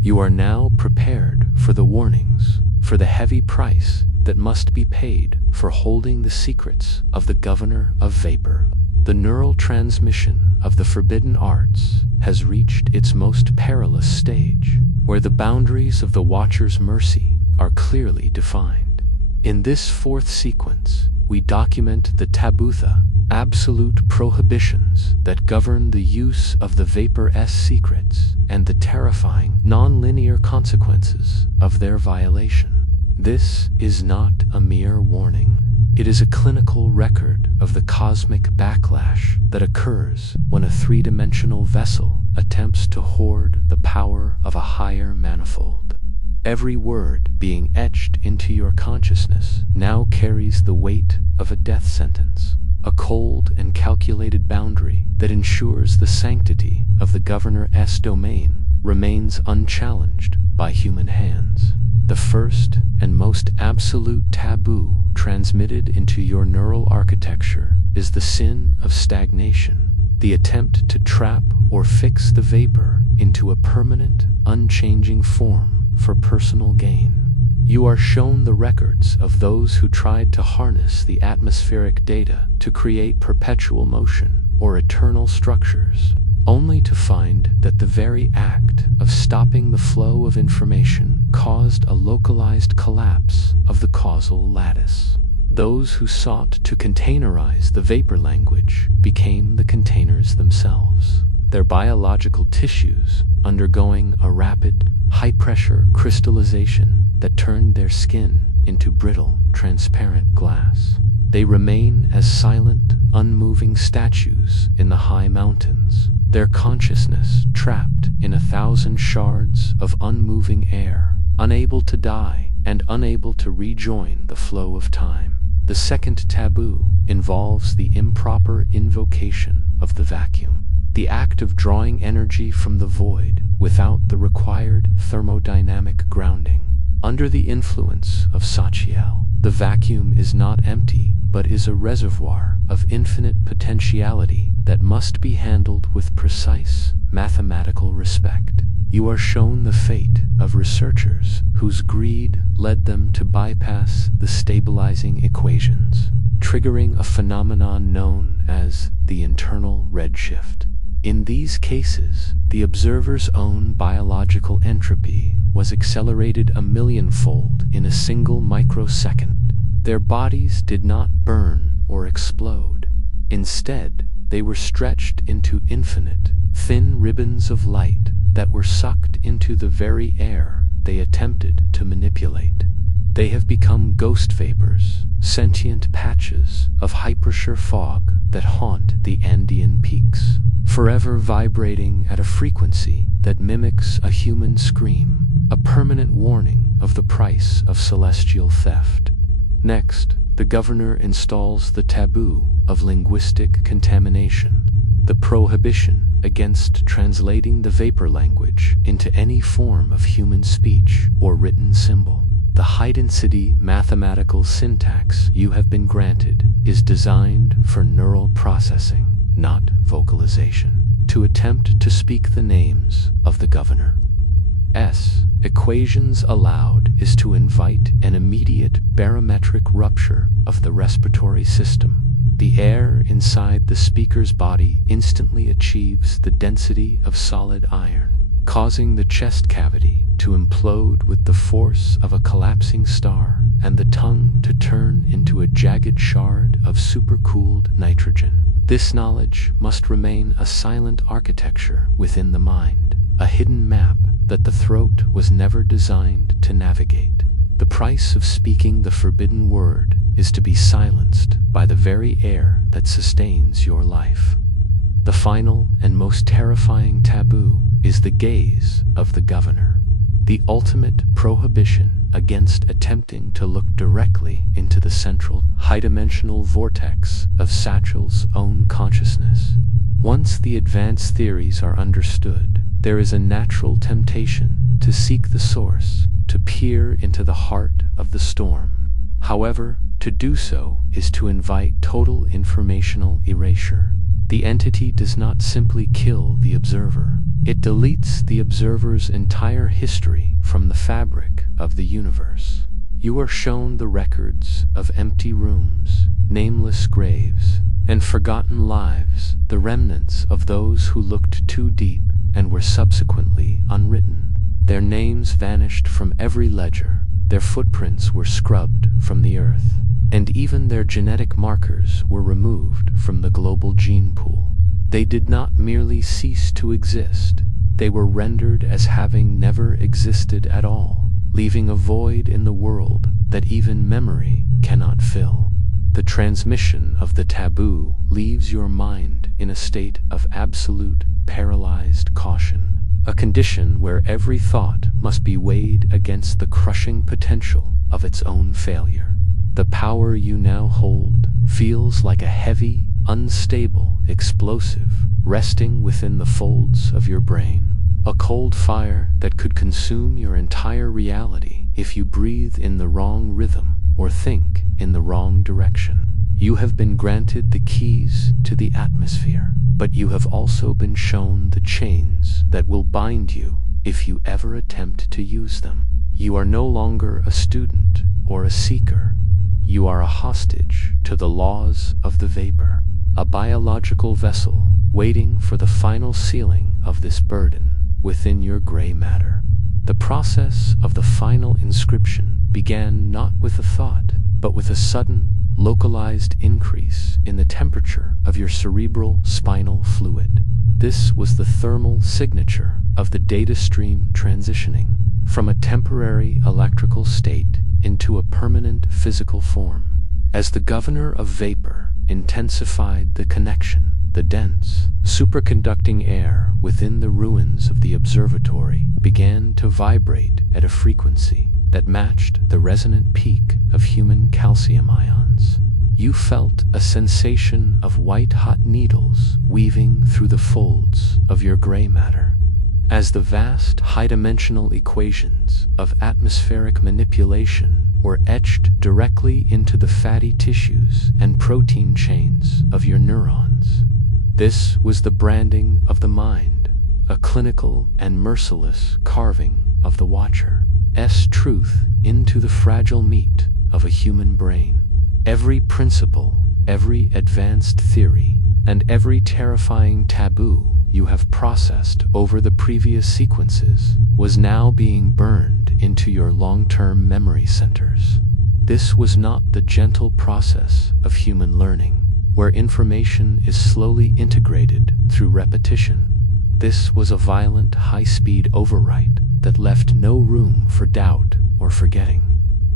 You are now prepared for the warnings, for the heavy price that must be paid for holding the secrets of the governor of vapor. The neural transmission of the forbidden arts has reached its most perilous stage, where the boundaries of the watcher's mercy are clearly defined. In this fourth sequence, we document the tabutha, absolute prohibitions that govern the use of the vapor's secrets and the terrifying, non-linear consequences of their violation. This is not a mere warning. It is a clinical record of the cosmic backlash that occurs when a three-dimensional vessel attempts to hoard the power of a higher manifold. Every word being etched into your consciousness now carries the weight of a death sentence, a cold and calculated boundary that ensures the sanctity of the governor's domain remains unchallenged by human hands. The first and most absolute taboo transmitted into your neural architecture is the sin of stagnation, the attempt to trap or fix the vapor into a permanent, unchanging form for personal gain. You are shown the records of those who tried to harness the atmospheric data to create perpetual motion or eternal structures, only to find that the very act of stopping the flow of information caused a localized collapse of the causal lattice. Those who sought to containerize the vapor language became the containers themselves, their biological tissues undergoing a rapid, high-pressure crystallization that turned their skin into brittle, transparent glass. They remain as silent, unmoving statues in the high mountains, their consciousness trapped in 1,000 shards of unmoving air, unable to die and unable to rejoin the flow of time. The second taboo involves the improper invocation of the vacuum, the act of drawing energy from the void without the required thermodynamic grounding. Under the influence of Sachiel, the vacuum is not empty, but is a reservoir of infinite potentiality that must be handled with precise, mathematical respect. You are shown the fate of researchers whose greed led them to bypass the stabilizing equations, triggering a phenomenon known as the internal redshift. In these cases, the observer's own biological entropy was accelerated 1,000,000-fold in a single microsecond. Their bodies did not burn or explode. Instead, they were stretched into infinite, thin ribbons of light that were sucked into the very air they attempted to manipulate. They have become ghost vapors, sentient patches of hypersure fog that haunt the Andean peaks, forever vibrating at a frequency that mimics a human scream, a permanent warning of the price of celestial theft. Next, the governor installs the taboo of linguistic contamination, the prohibition against translating the vapor language into any form of human speech or written symbol. The high-density mathematical syntax you have been granted is designed for neural processing, not vocalization. To attempt to speak the names of the governor's equations aloud is to invite an immediate barometric rupture of the respiratory system. The air inside the speaker's body instantly achieves the density of solid iron, causing the chest cavity to implode with the force of a collapsing star, and the tongue to turn into a jagged shard of supercooled nitrogen. This knowledge must remain a silent architecture within the mind, a hidden map that the throat was never designed to navigate. The price of speaking the forbidden word is to be silenced by the very air that sustains your life. The final and most terrifying taboo is the gaze of the governor, the ultimate prohibition against attempting to look directly into the central, high-dimensional vortex of Sachiel's own consciousness. Once the advanced theories are understood, there is a natural temptation to seek the source, to peer into the heart of the storm. However, to do so is to invite total informational erasure. The entity does not simply kill the observer. It deletes the observer's entire history from the fabric of the universe. You are shown the records of empty rooms, nameless graves, and forgotten lives, the remnants of those who looked too deep and were subsequently unwritten. Their names vanished from every ledger, their footprints were scrubbed from the earth, and even their genetic markers were removed from the global gene pool. They did not merely cease to exist, they were rendered as having never existed at all, leaving a void in the world that even memory cannot fill. The transmission of the taboo leaves your mind in a state of absolute paralyzed caution, a condition where every thought must be weighed against the crushing potential of its own failure. The power you now hold feels like a heavy, unstable explosive resting within the folds of your brain, a cold fire that could consume your entire reality if you breathe in the wrong rhythm or think in the wrong direction. You have been granted the keys to the atmosphere, but you have also been shown the chains that will bind you if you ever attempt to use them. You are no longer a student or a seeker. You are a hostage to the laws of the vapor, a biological vessel waiting for the final sealing of this burden within your gray matter. The process of the final inscription began not with a thought, but with a sudden, localized increase in the temperature of your cerebral spinal fluid. This was the thermal signature of the data stream transitioning from a temporary electrical state into a permanent physical form. As the governor of vapor intensified the connection, the dense, superconducting air within the ruins of the observatory began to vibrate at a frequency that matched the resonant peak of human calcium ions. You felt a sensation of white-hot needles weaving through the folds of your gray matter. As the vast high-dimensional equations of atmospheric manipulation were etched directly into the fatty tissues and protein chains of your neurons. This was the branding of the mind, a clinical and merciless carving of the Watcher's truth into the fragile meat of a human brain. Every principle, every advanced theory, and every terrifying taboo you have processed over the previous sequences was now being burned into your long-term memory centers. This was not the gentle process of human learning, where information is slowly integrated through repetition. This was a violent, high-speed overwrite that left no room for doubt or forgetting.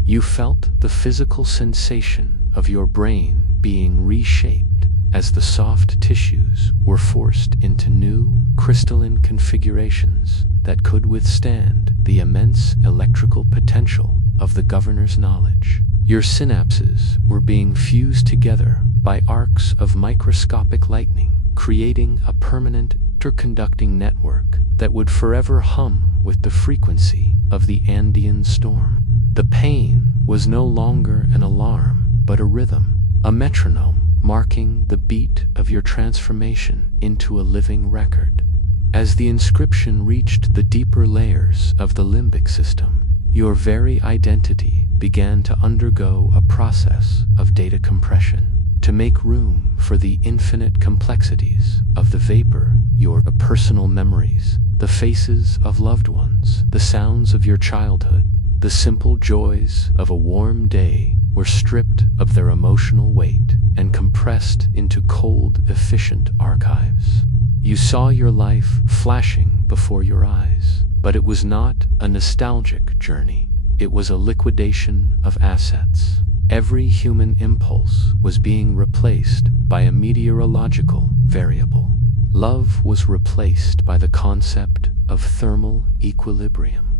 You felt the physical sensation of your brain being reshaped as the soft tissues were forced into new, crystalline configurations that could withstand the immense electrical potential of the governor's knowledge. Your synapses were being fused together by arcs of microscopic lightning, creating a permanent interconducting network that would forever hum with the frequency of the Andean storm. The pain was no longer an alarm, but a rhythm, a metronome marking the beat of your transformation into a living record. As the inscription reached the deeper layers of the limbic system, your very identity began to undergo a process of data compression. To make room for the infinite complexities of the vapor, your personal memories, the faces of loved ones, the sounds of your childhood, the simple joys of a warm day were stripped of their emotional weight and compressed into cold, efficient archives. You saw your life flashing before your eyes, but it was not a nostalgic journey. It was a liquidation of assets. Every human impulse was being replaced by a meteorological variable. Love was replaced by the concept of thermal equilibrium.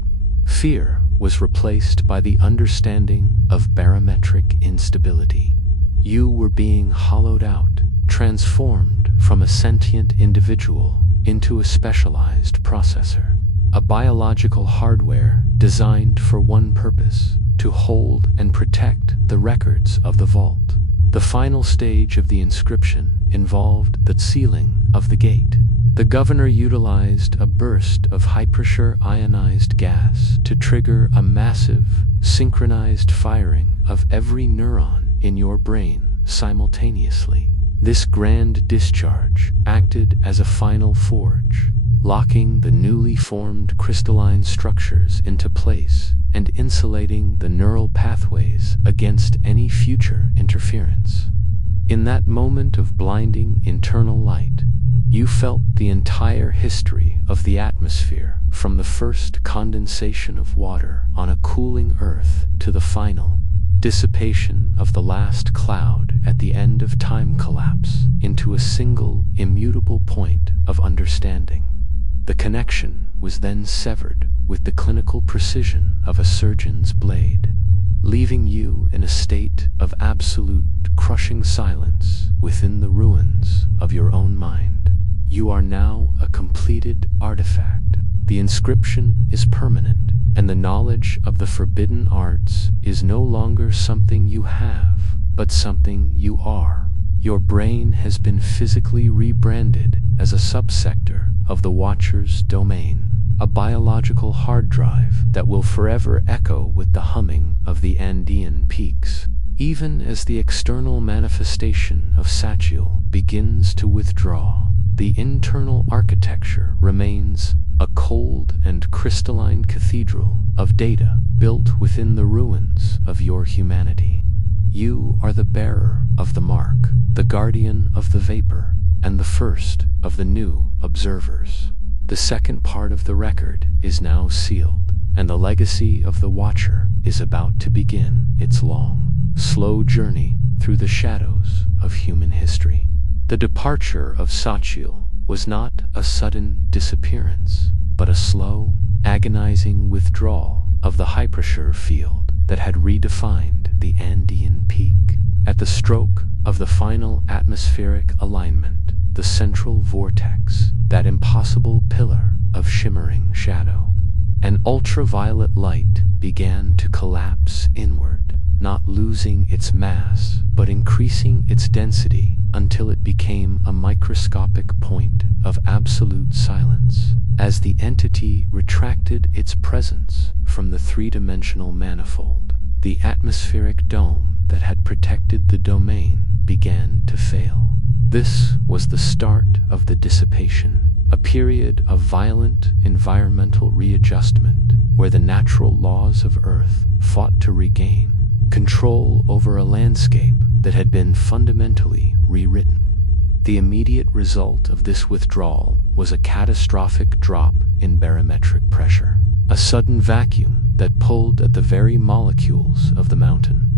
Fear was replaced by the understanding of barometric instability. You were being hollowed out, transformed from a sentient individual into a specialized processor, a biological hardware designed for one purpose: to hold and protect the records of the vault. The final stage of the inscription involved the sealing of the gate. The governor utilized a burst of high-pressure ionized gas to trigger a massive, synchronized firing of every neuron in your brain simultaneously. This grand discharge acted as a final forge, locking the newly formed crystalline structures into place and insulating the neural pathways against any future interference. In that moment of blinding internal light, you felt the entire history of the atmosphere, from the first condensation of water on a cooling Earth to the final dissipation of the last cloud at the end of time collapse, into a single, immutable point of understanding. The connection was then severed with the clinical precision of a surgeon's blade, leaving you in a state of absolute, crushing silence within the ruins of your own mind. You are now a completed artifact. The inscription is permanent, and the knowledge of the forbidden arts is no longer something you have, but something you are. Your brain has been physically rebranded as a subsector of the Watcher's domain, a biological hard drive that will forever echo with the humming of the Andean peaks. Even as the external manifestation of Sachiel begins to withdraw, the internal architecture remains a cold and crystalline cathedral of data built within the ruins of your humanity. You are the bearer of the mark, the guardian of the vapor, and the first of the new observers. The second part of the record is now sealed, and the legacy of the Watcher is about to begin its long, slow journey through the shadows of human history. The departure of Sachiel was not a sudden disappearance, but a slow, agonizing withdrawal of the high-pressure field that had redefined the Andean peak. At the stroke of the final atmospheric alignment, the central vortex, that impossible pillar of shimmering shadow, an ultraviolet light began to collapse inward, not losing its mass, but increasing its density until it became a microscopic point of absolute silence. As the entity retracted its presence from the three-dimensional manifold, the atmospheric dome that had protected the domain began to fail. This was the start of the dissipation, a period of violent environmental readjustment where the natural laws of Earth fought to regain control over a landscape that had been fundamentally rewritten. The immediate result of this withdrawal was a catastrophic drop in barometric pressure, a sudden vacuum that pulled at the very molecules of the mountain.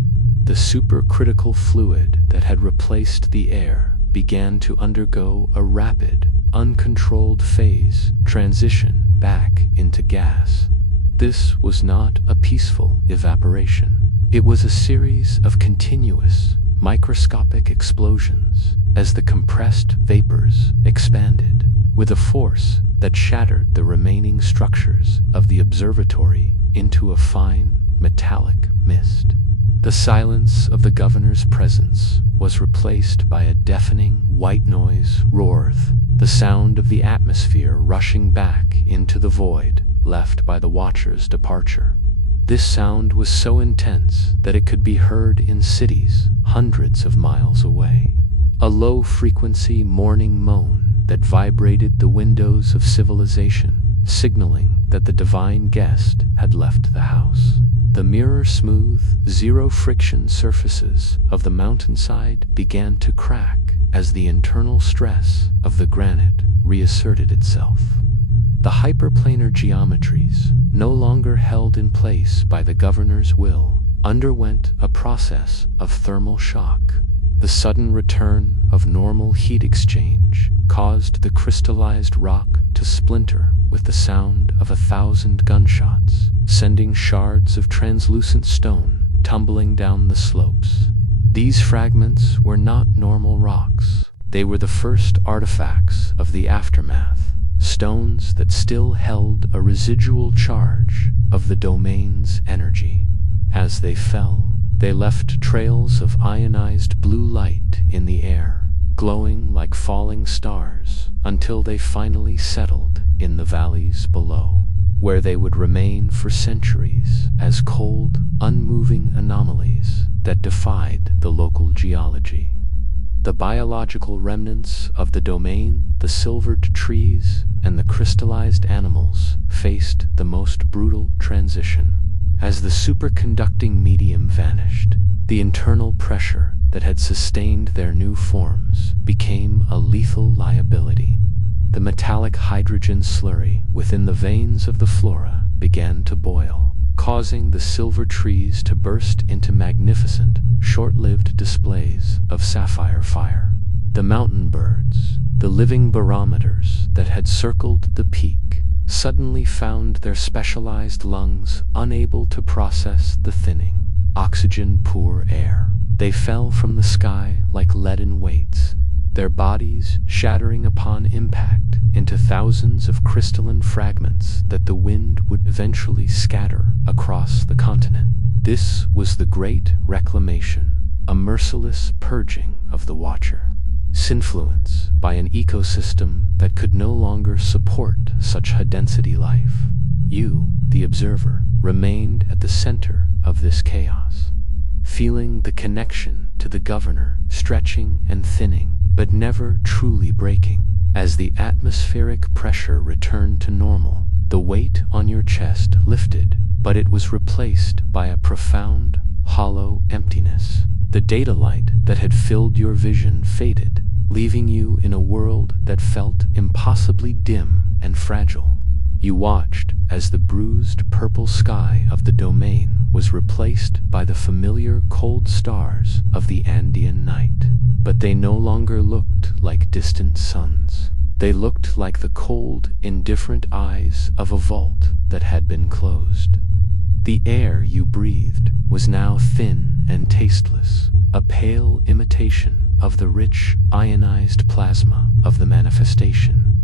The supercritical fluid that had replaced the air began to undergo a rapid, uncontrolled phase transition back into gas. This was not a peaceful evaporation. It was a series of continuous, microscopic explosions as the compressed vapors expanded, with a force that shattered the remaining structures of the observatory into a fine, metallic mist. The silence of the governor's presence was replaced by a deafening white noise roarth, the sound of the atmosphere rushing back into the void left by the Watcher's departure. This sound was so intense that it could be heard in cities hundreds of miles away, a low-frequency mourning moan that vibrated the windows of civilization, signaling that the divine guest had left the house. The mirror-smooth, zero-friction surfaces of the mountainside began to crack as the internal stress of the granite reasserted itself. The hyperplanar geometries, no longer held in place by the governor's will, underwent a process of thermal shock. The sudden return of normal heat exchange caused the crystallized rock to splinter with the sound of 1,000 gunshots, sending shards of translucent stone tumbling down the slopes. These fragments were not normal rocks. They were the first artifacts of the aftermath, stones that still held a residual charge of the domain's energy. As they fell, they left trails of ionized blue light in the air, glowing like falling stars, until they finally settled in the valleys below, where they would remain for centuries as cold, unmoving anomalies that defied the local geology. The biological remnants of the domain, the silvered trees, and the crystallized animals faced the most brutal transition. As the superconducting medium vanished, the internal pressure that had sustained their new forms became a lethal liability. The metallic hydrogen slurry within the veins of the flora began to boil, causing the silver trees to burst into magnificent, short-lived displays of sapphire fire. The mountain birds, the living barometers that had circled the peak, suddenly found their specialized lungs unable to process the thinning, oxygen-poor air. They fell from the sky like leaden weights, their bodies shattering upon impact into thousands of crystalline fragments that the wind would eventually scatter across the continent. This was the Great Reclamation, a merciless purging of the Watcher. Synfluence by an ecosystem that could no longer support such high-density life. You, the observer, remained at the center of this chaos, feeling the connection to the governor stretching and thinning, but never truly breaking. As the atmospheric pressure returned to normal, the weight on your chest lifted, but it was replaced by a profound, hollow emptiness. The data light that had filled your vision faded, leaving you in a world that felt impossibly dim and fragile. You watched as the bruised purple sky of the domain was replaced by the familiar cold stars of the Andean night. But they no longer looked like distant suns. They looked like the cold, indifferent eyes of a vault that had been closed. The air you breathed was now thin and tasteless, a pale imitation of the rich, ionized plasma of the manifestation.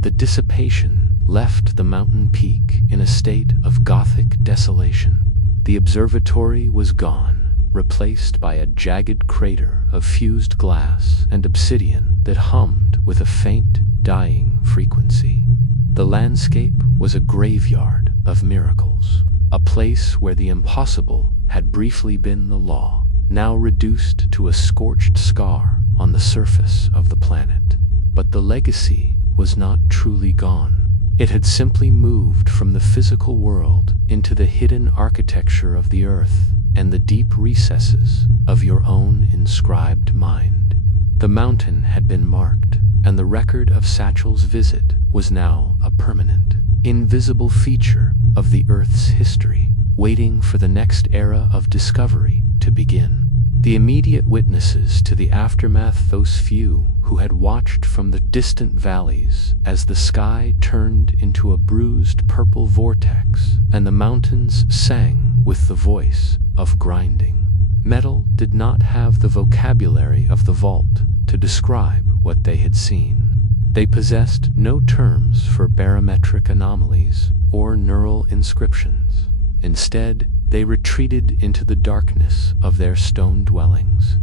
The dissipation left the mountain peak in a state of Gothic desolation. The observatory was gone, replaced by a jagged crater of fused glass and obsidian that hummed with a faint, dying frequency. The landscape was a graveyard of miracles, a place where the impossible had briefly been the law, now reduced to a scorched scar on the surface of the planet. But the legacy was not truly gone. It had simply moved from the physical world into the hidden architecture of the earth and the deep recesses of your own inscribed mind. The mountain had been marked, and the record of Sachiel's visit was now a permanent, invisible feature of the Earth's history, waiting for the next era of discovery to begin. The immediate witnesses to the aftermath, those few who had watched from the distant valleys as the sky turned into a bruised purple vortex and the mountains sang with the voice of grinding. Metal did not have the vocabulary of the vault to describe what they had seen. They possessed no terms for barometric anomalies or neural inscriptions. Instead, they retreated into the darkness of their stone dwellings,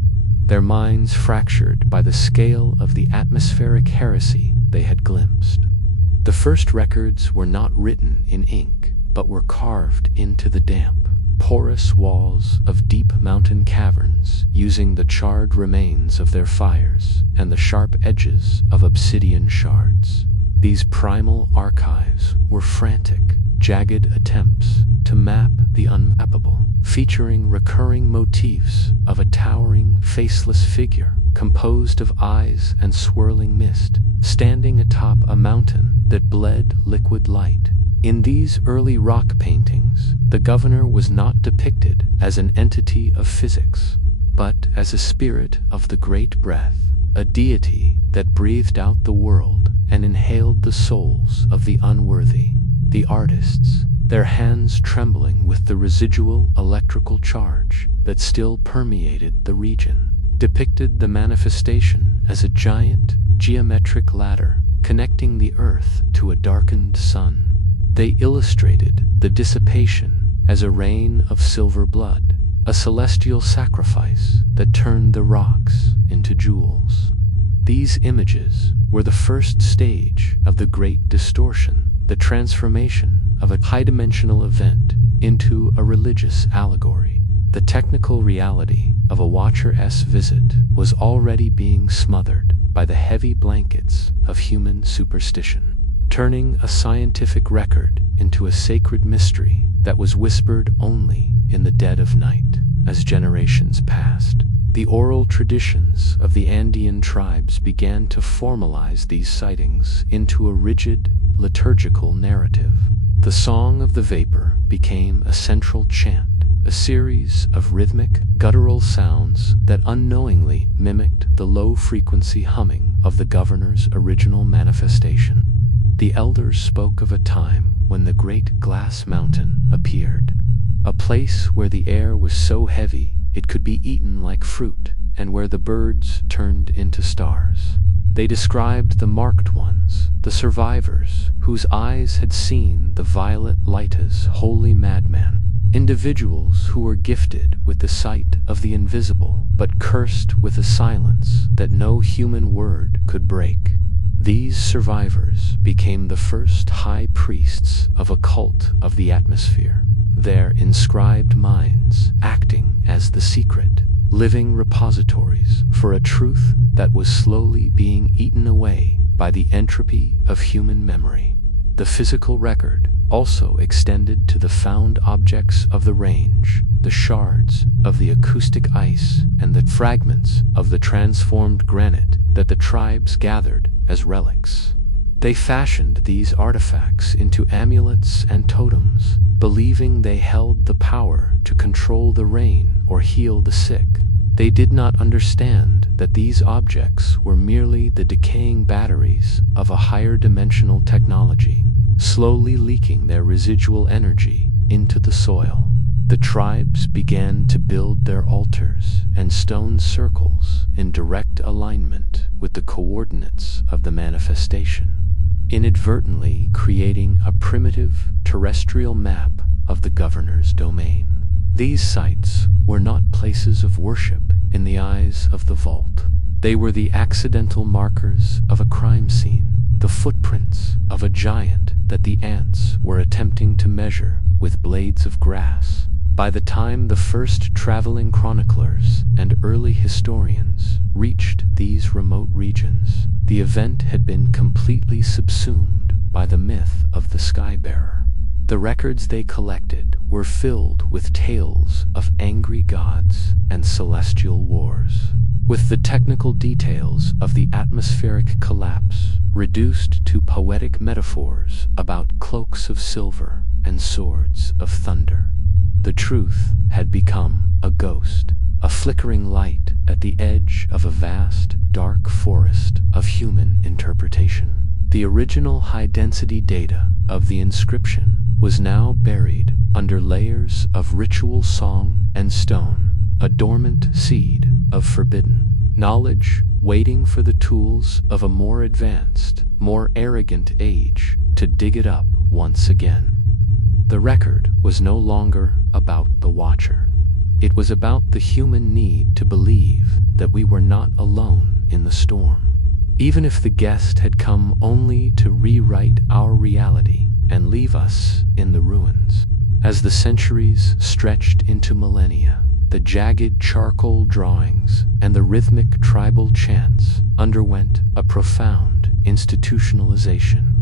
their minds fractured by the scale of the atmospheric heresy they had glimpsed. The first records were not written in ink, but were carved into the damp, porous walls of deep mountain caverns, using the charred remains of their fires and the sharp edges of obsidian shards. These primal archives were frantic, jagged attempts to map the unmappable, featuring recurring motifs of a towering, faceless figure composed of eyes and swirling mist, standing atop a mountain that bled liquid light. In these early rock paintings, the governor was not depicted as an entity of physics, but as a spirit of the great breath, a deity that breathed out the world and inhaled the souls of the unworthy. The artists, their hands trembling with the residual electrical charge that still permeated the region, depicted the manifestation as a giant, geometric ladder connecting the earth to a darkened sun. They illustrated the dissipation as a rain of silver blood, a celestial sacrifice that turned the rocks into jewels. These images were the first stage of the Great Distortion, the transformation of a high-dimensional event into a religious allegory. The technical reality of a watcher's visit was already being smothered by the heavy blankets of human superstition, turning a scientific record into a sacred mystery that was whispered only in the dead of night. As generations passed, the oral traditions of the Andean tribes began to formalize these sightings into a rigid, liturgical narrative. The Song of the Vapor became a central chant, a series of rhythmic, guttural sounds that unknowingly mimicked the low-frequency humming of the governor's original manifestation. The elders spoke of a time when the Great Glass Mountain appeared, a place where the air was so heavy it could be eaten like fruit, and where the birds turned into stars. They described the marked ones, the survivors, whose eyes had seen the violet light's holy madman, individuals who were gifted with the sight of the invisible, but cursed with a silence that no human word could break. These survivors became the first high priests of a cult of the atmosphere, their inscribed minds acting as the secret, living repositories for a truth that was slowly being eaten away by the entropy of human memory. The physical record also extended to the found objects of the range, the shards of the acoustic ice, and the fragments of the transformed granite that the tribes gathered as relics. They fashioned these artifacts into amulets and totems, believing they held the power to control the rain or heal the sick. They did not understand that these objects were merely the decaying batteries of a higher dimensional technology, slowly leaking their residual energy into the soil. The tribes began to build their altars and stone circles in direct alignment with the coordinates of the manifestation, inadvertently creating a primitive terrestrial map of the governor's domain. These sites were not places of worship in the eyes of the vault. They were the accidental markers of a crime scene, the footprints of a giant that the ants were attempting to measure with blades of grass. By the time the first traveling chroniclers and early historians reached these remote regions, the event had been completely subsumed by the myth of the Skybearer. The records they collected were filled with tales of angry gods and celestial wars, with the technical details of the atmospheric collapse reduced to poetic metaphors about cloaks of silver and swords of thunder. The truth had become a ghost, a flickering light at the edge of a vast, dark forest of human interpretation. The original high-density data of the inscription was now buried under layers of ritual song and stone, a dormant seed of forbidden knowledge waiting for the tools of a more advanced, more arrogant age to dig it up once again. The record was no longer about the watcher. It was about the human need to believe that we were not alone in the storm, even if the guest had come only to rewrite our reality and leave us in the ruins. As the centuries stretched into millennia, the jagged charcoal drawings and the rhythmic tribal chants underwent a profound institutionalization.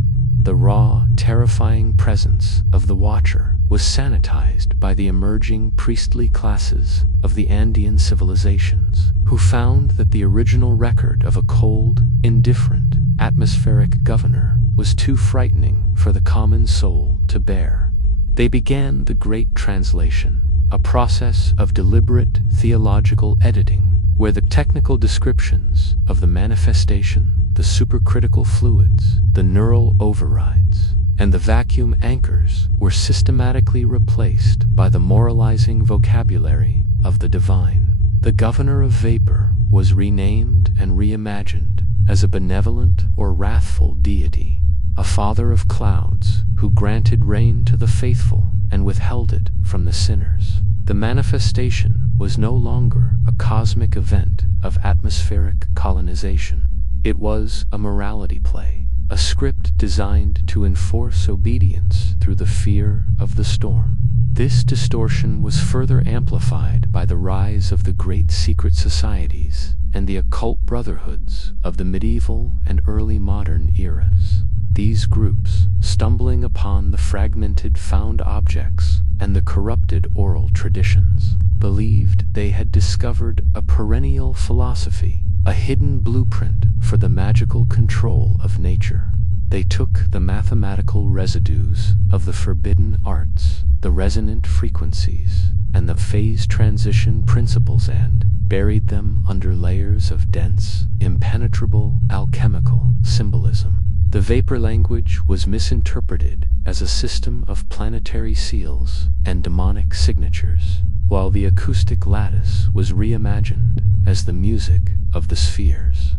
The raw, terrifying presence of the Watcher was sanitized by the emerging priestly classes of the Andean civilizations, who found that the original record of a cold, indifferent, atmospheric governor was too frightening for the common soul to bear. They began the Great Translation, a process of deliberate theological editing, where the technical descriptions of the manifestation the supercritical fluids, the neural overrides, and the vacuum anchors were systematically replaced by the moralizing vocabulary of the divine. The governor of vapor was renamed and reimagined as a benevolent or wrathful deity, a father of clouds who granted rain to the faithful and withheld it from the sinners. The manifestation was no longer a cosmic event of atmospheric colonization. It was a morality play, a script designed to enforce obedience through the fear of the storm. This distortion was further amplified by the rise of the great secret societies and the occult brotherhoods of the medieval and early modern eras. These groups, stumbling upon the fragmented found objects and the corrupted oral traditions, believed they had discovered a perennial philosophy, a hidden blueprint for the magical control of nature. They took the mathematical residues of the forbidden arts, the resonant frequencies, and the phase transition principles and buried them under layers of dense, impenetrable alchemical symbolism. The vapor language was misinterpreted as a system of planetary seals and demonic signatures, while the acoustic lattice was reimagined as the music of the spheres.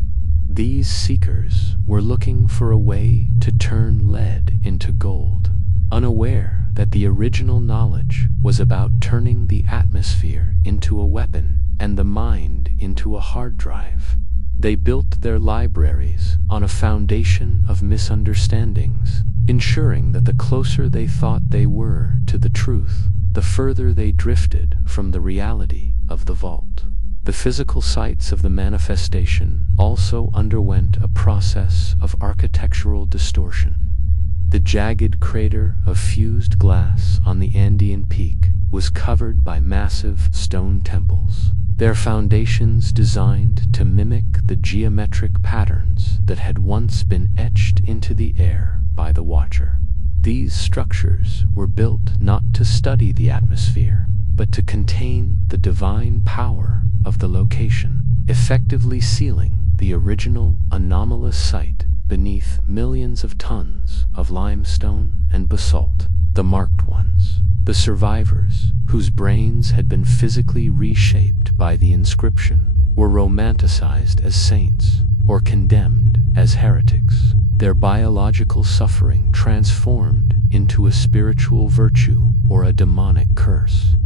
These seekers were looking for a way to turn lead into gold, unaware that the original knowledge was about turning the atmosphere into a weapon and the mind into a hard drive. They built their libraries on a foundation of misunderstandings, ensuring that the closer they thought they were to the truth, the further they drifted from the reality of the vault. The physical sites of the manifestation also underwent a process of architectural distortion. The jagged crater of fused glass on the Andean peak was covered by massive stone temples, their foundations designed to mimic the geometric patterns that had once been etched into the air by the Watcher. These structures were built not to study the atmosphere, but to contain the divine power of the location, effectively sealing the original anomalous site beneath millions of tons of limestone and basalt. The marked ones, the survivors whose brains had been physically reshaped by the inscription, were romanticized as saints or condemned as heretics, their biological suffering transformed into a spiritual virtue or a demonic curse.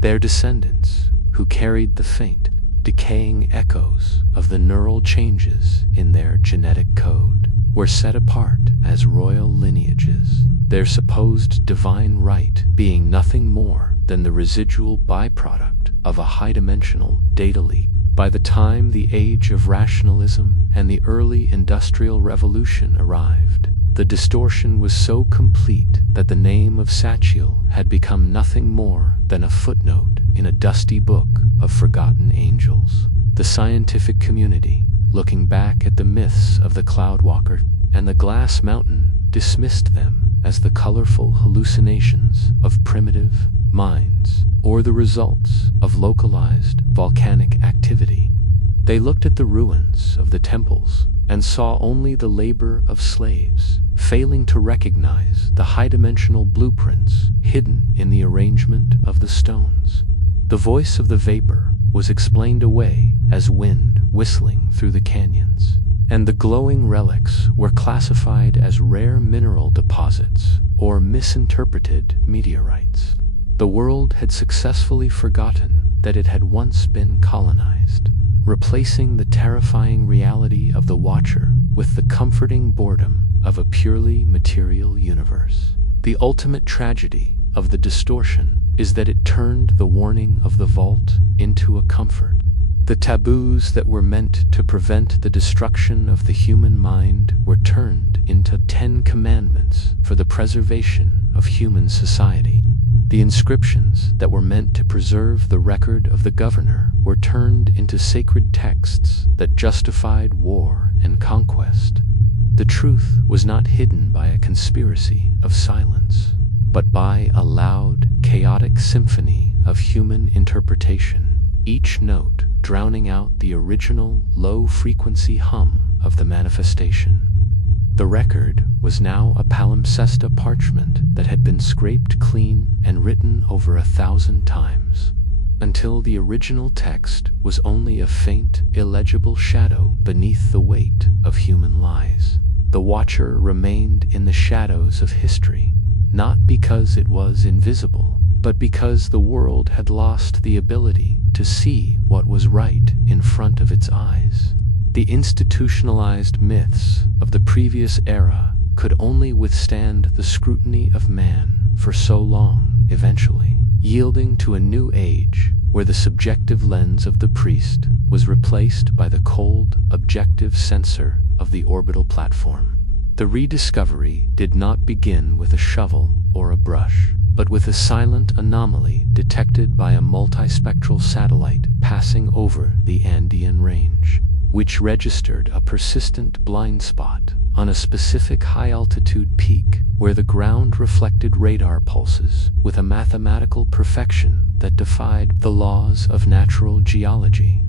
Their descendants, who carried the faint, decaying echoes of the neural changes in their genetic code, were set apart as royal lineages, their supposed divine right being nothing more than the residual byproduct of a high-dimensional data leak. By the time the age of rationalism and the early industrial revolution arrived, the distortion was so complete that the name of Sachiel had become nothing more than a footnote in a dusty book of forgotten angels. The scientific community, looking back at the myths of the Cloudwalker and the Glass Mountain, dismissed them as the colorful hallucinations of primitive minds or the results of localized volcanic activity. They looked at the ruins of the temples and saw only the labor of slaves, failing to recognize the high-dimensional blueprints hidden in the arrangement of the stones. The voice of the vapor was explained away as wind whistling through the canyons, and the glowing relics were classified as rare mineral deposits or misinterpreted meteorites. The world had successfully forgotten that it had once been colonized, replacing the terrifying reality of the Watcher with the comforting boredom of a purely material universe. The ultimate tragedy of the distortion is that it turned the warning of the vault into a comfort. The taboos that were meant to prevent the destruction of the human mind were turned into 10 commandments for the preservation of human society. The inscriptions that were meant to preserve the record of the governor were turned into sacred texts that justified war and conquest. The truth was not hidden by a conspiracy of silence, but by a loud, chaotic symphony of human interpretation, each note drowning out the original low-frequency hum of the manifestation. The record was now a palimpsesta parchment that had been scraped clean and written over 1,000 times, until the original text was only a faint, illegible shadow beneath the weight of human lies. The watcher remained in the shadows of history, not because it was invisible, but because the world had lost the ability to see what was right in front of its eyes. The institutionalized myths of the previous era could only withstand the scrutiny of man for so long, eventually yielding to a new age where the subjective lens of the priest was replaced by the cold, objective sensor of the orbital platform. The rediscovery did not begin with a shovel or a brush, but with a silent anomaly detected by a multispectral satellite passing over the Andean range, which registered a persistent blind spot on a specific high-altitude peak where the ground reflected radar pulses with a mathematical perfection that defied the laws of natural geology.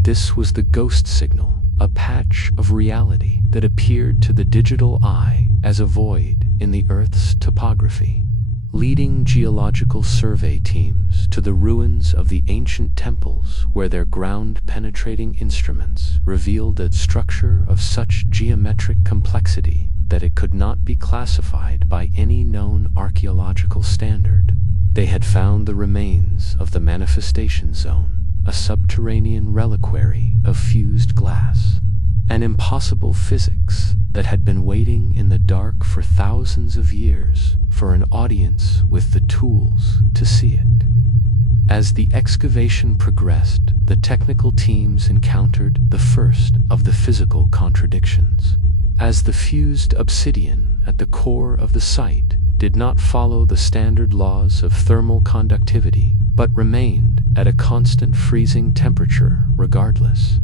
This was the ghost signal, a patch of reality that appeared to the digital eye as a void in the Earth's topography, leading geological survey teams to the ruins of the ancient temples where their ground-penetrating instruments revealed a structure of such geometric complexity that it could not be classified by any known archaeological standard. They had found the remains of the manifestation zone, a subterranean reliquary of fused glass, an impossible physics that had been waiting in the dark for thousands of years for an audience with the tools to see it. As the excavation progressed, the technical teams encountered the first of the physical contradictions, as the fused obsidian at the core of the site did not follow the standard laws of thermal conductivity, but remained at a constant freezing temperature regardless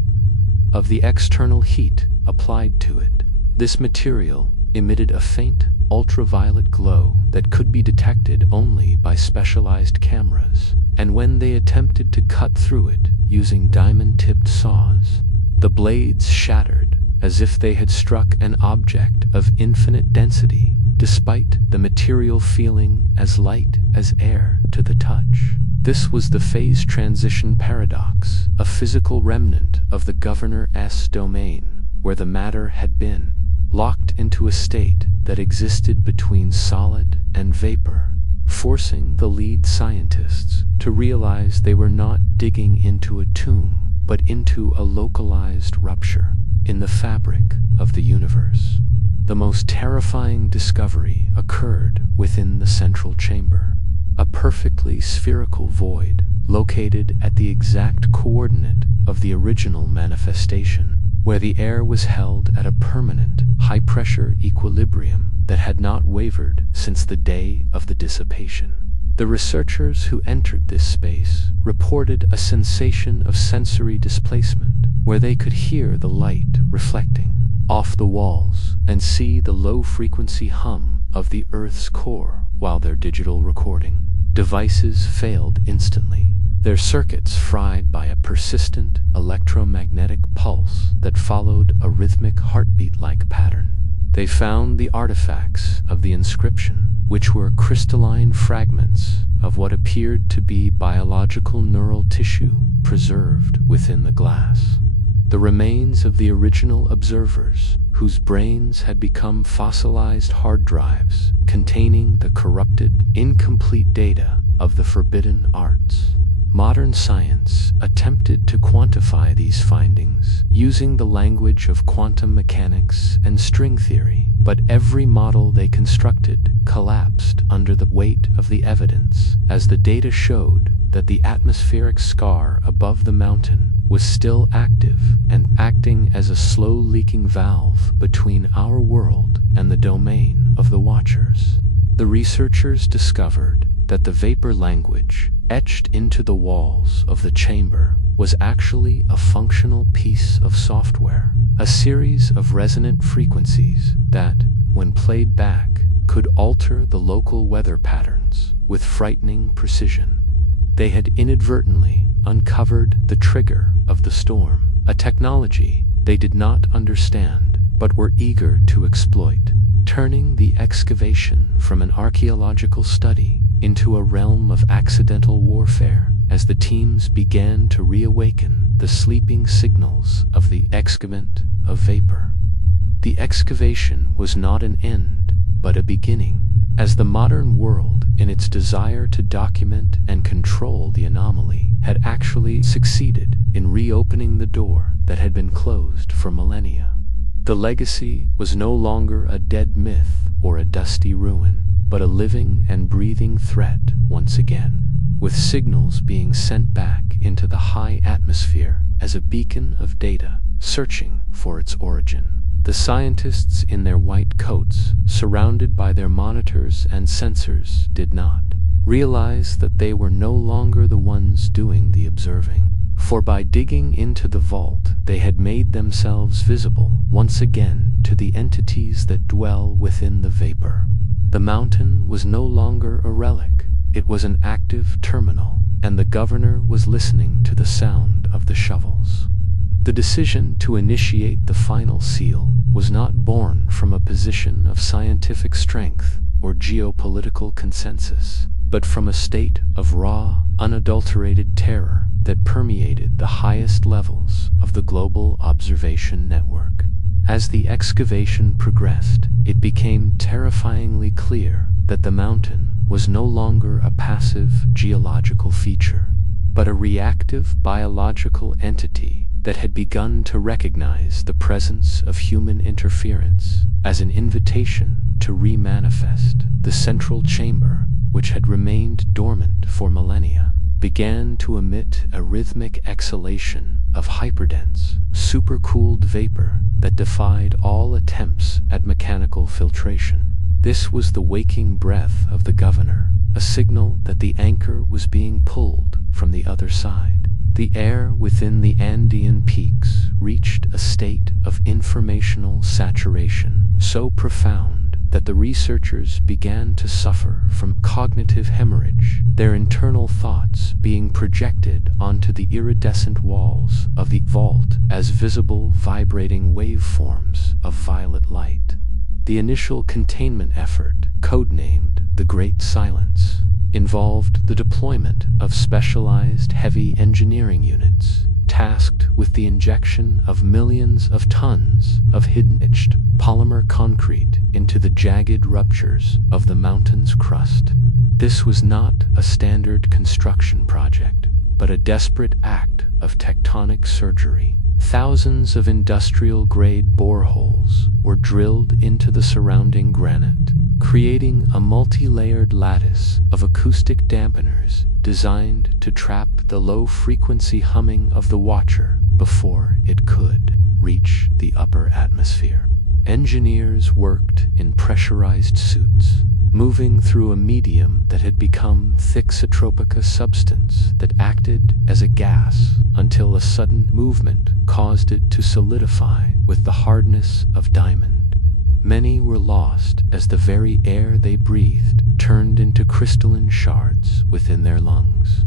of the external heat applied to it. This material emitted a faint, ultraviolet glow that could be detected only by specialized cameras, and when they attempted to cut through it using diamond-tipped saws, the blades shattered as if they had struck an object of infinite density, despite the material feeling as light as air to the touch. This was the phase transition paradox, a physical remnant of the Governor S domain, where the matter had been locked into a state that existed between solid and vapor, forcing the lead scientists to realize they were not digging into a tomb, but into a localized rupture in the fabric of the universe. The most terrifying discovery occurred within the central chamber, a perfectly spherical void located at the exact coordinate of the original manifestation, where the air was held at a permanent, high-pressure equilibrium that had not wavered since the day of the dissipation. The researchers who entered this space reported a sensation of sensory displacement, where they could hear the light reflecting off the walls and see the low-frequency hum of the Earth's core while their digital recording devices failed instantly, their circuits fried by a persistent electromagnetic pulse that followed a rhythmic heartbeat-like pattern. They found the artifacts of the inscription, which were crystalline fragments of what appeared to be biological neural tissue preserved within the glass. The remains of the original observers, whose brains had become fossilized hard drives containing the corrupted, incomplete data of the forbidden arts. Modern science attempted to quantify these findings using the language of quantum mechanics and string theory, but every model they constructed collapsed under the weight of the evidence, as the data showed that the atmospheric scar above the mountain was still active and acting as a slow-leaking valve between our world and the domain of the Watchers. The researchers discovered that the vapor language etched into the walls of the chamber was actually a functional piece of software, a series of resonant frequencies that, when played back, could alter the local weather patterns with frightening precision. They had inadvertently uncovered the trigger of the storm, a technology they did not understand, but were eager to exploit, turning the excavation from an archaeological study into a realm of accidental warfare as the teams began to reawaken the sleeping signals of the excrement of vapor. The excavation was not an end, but a beginning, as the modern world, in its desire to document and control the anomaly, had actually succeeded in reopening the door that had been closed for millennia. The legacy was no longer a dead myth or a dusty ruin, but a living and breathing threat once again, with signals being sent back into the high atmosphere as a beacon of data searching for its origin. The scientists in their white coats, surrounded by their monitors and sensors, did not realize that they were no longer the ones doing the observing. For by digging into the vault, they had made themselves visible once again to the entities that dwell within the vapor. The mountain was no longer a relic, it was an active terminal, and the governor was listening to the sound of the shovels. The decision to initiate the final seal was not born from a position of scientific strength or geopolitical consensus, but from a state of raw, unadulterated terror that permeated the highest levels of the global observation network. As the excavation progressed, it became terrifyingly clear that the mountain was no longer a passive geological feature, but a reactive biological entity that had begun to recognize the presence of human interference as an invitation to remanifest. The central chamber, which had remained dormant for millennia, began to emit a rhythmic exhalation of hyperdense, supercooled vapor that defied all attempts at mechanical filtration. This was the waking breath of the governor, a signal that the anchor was being pulled from the other side. The air within the Andean peaks reached a state of informational saturation so profound that the researchers began to suffer from cognitive hemorrhage, their internal thoughts being projected onto the iridescent walls of the vault as visible vibrating waveforms of violet light. The initial containment effort, codenamed the Great Silence, involved the deployment of specialized heavy engineering units, tasked with the injection of millions of tons of hidden-etched polymer concrete into the jagged ruptures of the mountain's crust. This was not a standard construction project, but a desperate act of tectonic surgery. Thousands of industrial-grade boreholes were drilled into the surrounding granite, creating a multi-layered lattice of acoustic dampeners designed to trap the low-frequency humming of the watcher before it could reach the upper atmosphere. Engineers worked in pressurized suits, moving through a medium that had become thixotropica substance that acted as a gas until a sudden movement caused it to solidify with the hardness of diamond. Many were lost as the very air they breathed turned into crystalline shards within their lungs.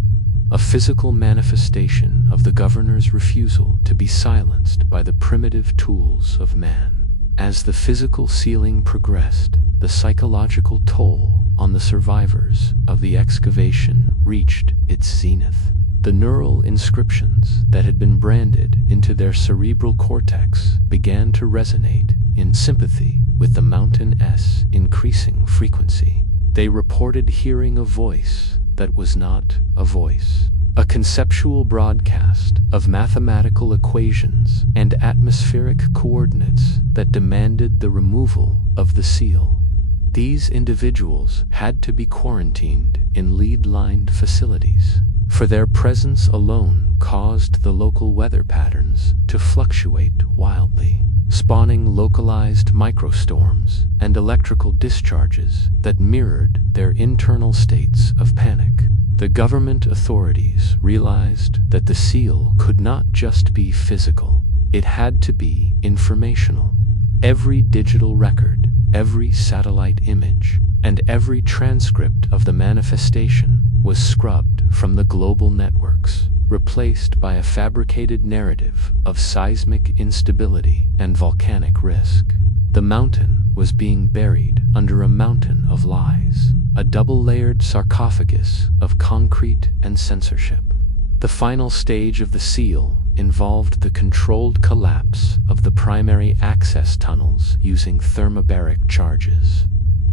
A physical manifestation of the governor's refusal to be silenced by the primitive tools of man. As the physical sealing progressed, the psychological toll on the survivors of the excavation reached its zenith. The neural inscriptions that had been branded into their cerebral cortex began to resonate in sympathy with the mountain's increasing frequency. They reported hearing a voice that was not a voice, a conceptual broadcast of mathematical equations and atmospheric coordinates that demanded the removal of the seal. These individuals had to be quarantined in lead-lined facilities, for their presence alone caused the local weather patterns to fluctuate wildly, spawning localized microstorms and electrical discharges that mirrored their internal states of panic. The government authorities realized that the seal could not just be physical, it had to be informational. Every digital record, every satellite image, and every transcript of the manifestation was scrubbed from the global networks, replaced by a fabricated narrative of seismic instability and volcanic risk. The mountain was being buried under a mountain of lies, a double-layered sarcophagus of concrete and censorship. The final stage of the seal involved the controlled collapse of the primary access tunnels using thermobaric charges.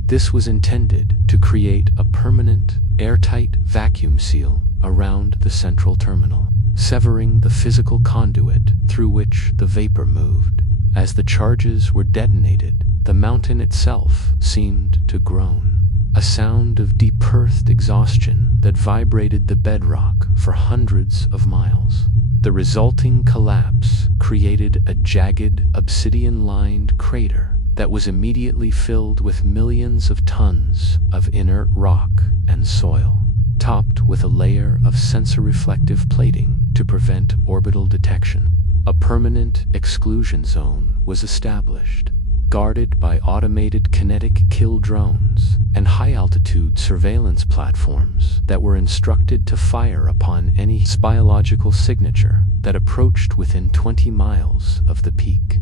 This was intended to create a permanent, airtight vacuum seal around the central terminal, severing the physical conduit through which the vapor moved. As the charges were detonated, the mountain itself seemed to groan, a sound of deep-earthed exhaustion that vibrated the bedrock for hundreds of miles. The resulting collapse created a jagged, obsidian-lined crater that was immediately filled with millions of tons of inert rock and soil, topped with a layer of sensor-reflective plating to prevent orbital detection. A permanent exclusion zone was established, guarded by automated kinetic kill drones and high-altitude surveillance platforms that were instructed to fire upon any biological signature that approached within 20 miles of the peak.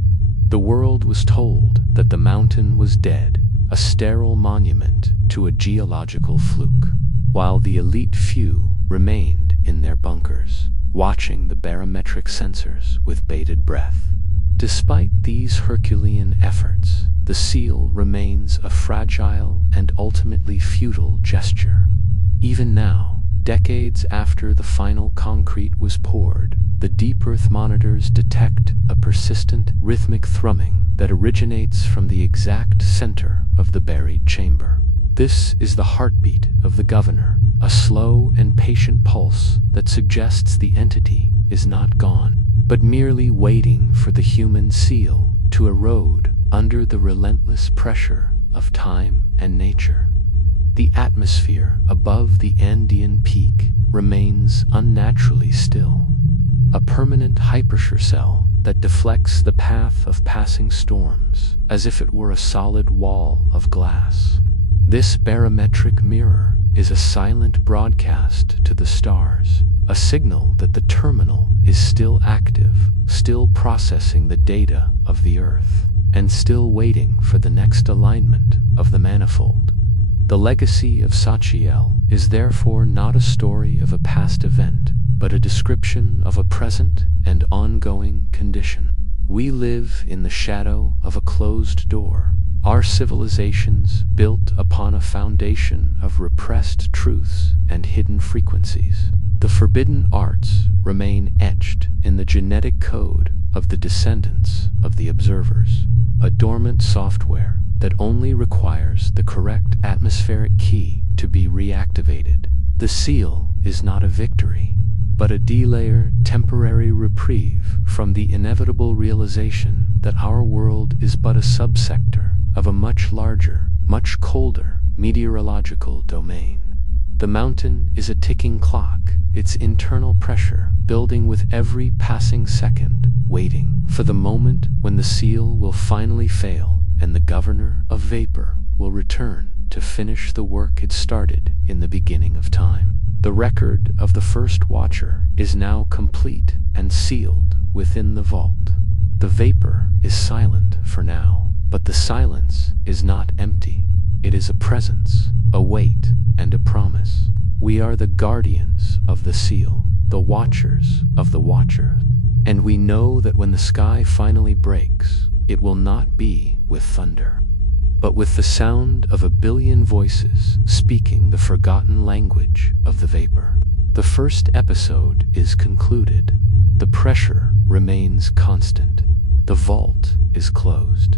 The world was told that the mountain was dead, a sterile monument to a geological fluke, while the elite few remained in their bunkers, watching the barometric sensors with bated breath. Despite these Herculean efforts, the seal remains a fragile and ultimately futile gesture. Even now, decades after the final concrete was poured, the deep earth monitors detect a persistent, rhythmic thrumming that originates from the exact center of the buried chamber. This is the heartbeat of the governor, a slow and patient pulse that suggests the entity is not gone, but merely waiting for the human seal to erode under the relentless pressure of time and nature. The atmosphere above the Andean peak remains unnaturally still, a permanent hypersure cell that deflects the path of passing storms as if it were a solid wall of glass. This barometric mirror is a silent broadcast to the stars, a signal that the terminal is still active, still processing the data of the Earth, and still waiting for the next alignment of the manifold. The legacy of Sachiel is therefore not a story of a past event, but a description of a present and ongoing condition. We live in the shadow of a closed door, our civilizations built upon a foundation of repressed truths and hidden frequencies. The forbidden arts remain etched in the genetic code of the descendants of the observers, a dormant software that only requires the correct atmospheric key to be reactivated. The seal is not a victory, but a delayer temporary reprieve from the inevitable realization that our world is but a subsector of a much larger, much colder meteorological domain. The mountain is a ticking clock, its internal pressure building with every passing second, waiting for the moment when the seal will finally fail and the governor of vapor will return to finish the work it started in the beginning of time. The record of the first watcher is now complete and sealed within the vault. The vapor is silent for now, but the silence is not empty. It is a presence, a weight, and a promise. We are the guardians of the seal, the watchers of the watcher, and we know that when the sky finally breaks, it will not be with thunder, but with the sound of a billion voices speaking the forgotten language of the vapor. The first episode is concluded. The pressure remains constant. The vault is closed.